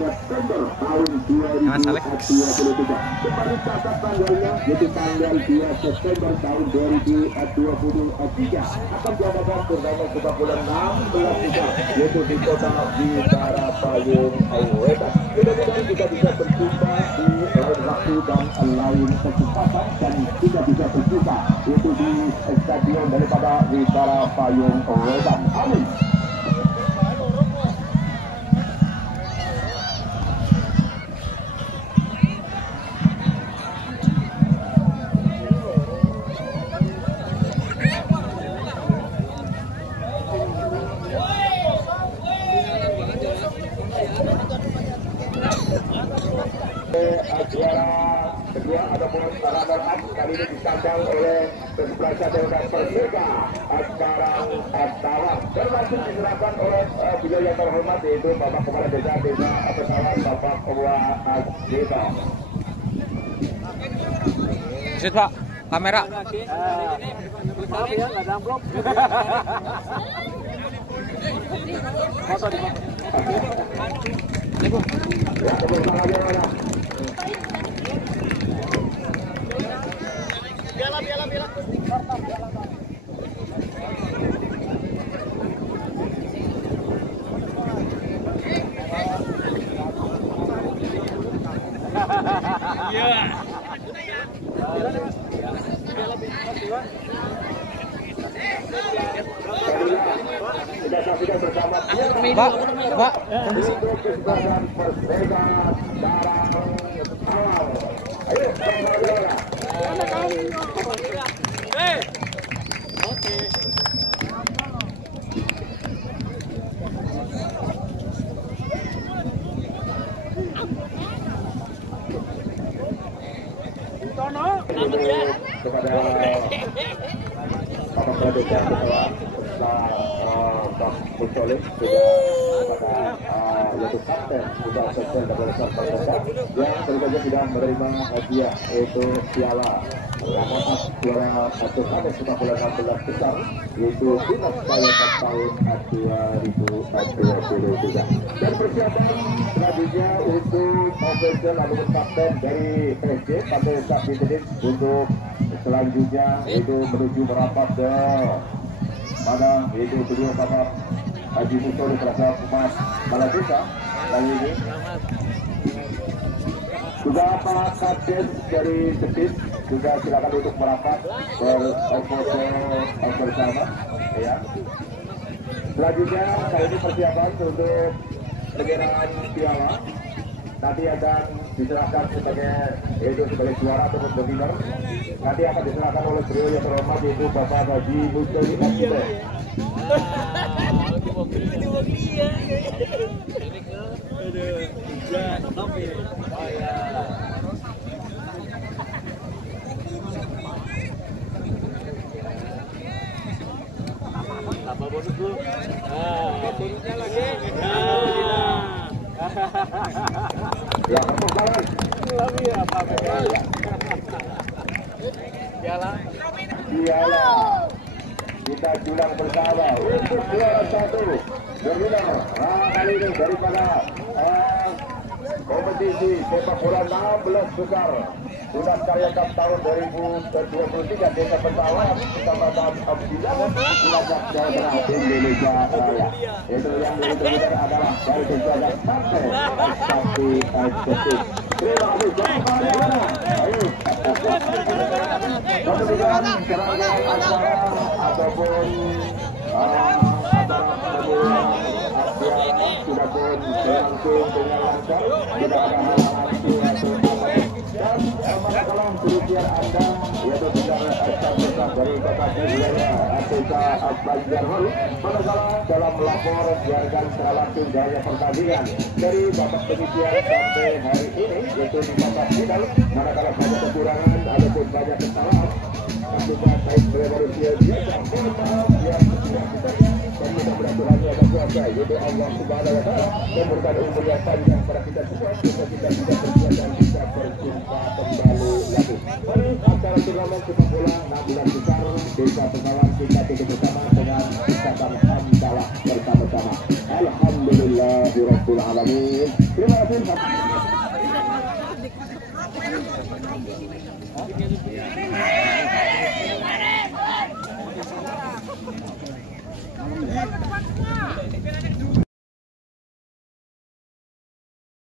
September tahun 2023. Kembali catat tanggalnya yaitu tanggal 2 September tahun 2023 akan diadakan turnamen sepak bola 16 besar yaitu di Kota Wisara Payung Wetan. Mudah-mudahan kita bisa berjumpa di lain waktu dan lain kesempatan dan kita bisa berjumpa yaitu di stadion daripada Wisara Payung Wetan. Amin. Kedua ataupun runner up kali ini disandang oleh kesebelasan Dewan Perseka sekarang Tawang dan langsung diserahkan oleh beliau yang terhormat yaitu Bapak Kepala Desa Pesawan Bapak Ketua Desa. Sit Pak, kamera. Kita saksikan bersama Pak. kepada Bapak Kepala Desa Pak Mucolik juga kepada yaitu Kapten juga Kapten dari Kapten yang tentu saja sudah menerima hadiah yaitu piala Ramonas juara satu kali sepak bola 16 besar yaitu Timnas Kalimantan tahun 2023 dan persiapan selanjutnya untuk official ataupun kapten dari PSG pada saat ini untuk selanjutnya yaitu menuju merapat ke mana yaitu kedua Bapak Haji Mustolik Rasa Humas Maladesa kali ini juga Pak Kapten dari Setis juga silakan untuk merapat berfoto bersama ya. Selanjutnya kali ini persiapan untuk penyerahan piala nanti akan diserahkan sebagai juara ataupun winner nanti akan diserahkan oleh beliau yang terhormat yaitu Bapak Haji Mustolik Rasa. Tambah bonus dulu. Bonusnya lagi. Ya, pertolongan. Lebih apa? Piala. Kita julang bersama untuk juara satu berwinner kali ini daripada kompetisi sepak bola 16 besar Timnas Kalimantan tahun 2023 Desa Pesawan Kecamatan Abdilan Cilacap Jawa Tengah Indonesia Raya. Itu yang lebih adalah dari kejagaan partai Sakti Eksekutif. Terima kasih. Ayo. Kemudian serangkaian acara ataupun sudah pun berlangsung dengan lancar, tidak ada halangan dan manakala berusia Anda yaitu besar dari kota wilayah Desa Banjarbaru, manakala dalam lapor biarkan secara langsung gaya pertandingan dari babak penyisian sampai hari ini yaitu di babak final, manakala banyak kekurangan ataupun banyak kesalahan tentunya baik berusia biasa mohon maaf yang dan mudah-mudahan ada kuasa yaitu Allah Subhanahu wa Ta'ala memberikan umur yang panjang pada kita semua kita bisa berjaya dan bisa berjumpa kembali lagi. Mari acara turnamen sepak bola 6 bulan besar Desa Pesawan kita tutup bersama dengan ucapan hamdalah bersama-sama. Alhamdulillahirabbil alamin. Terima kasih.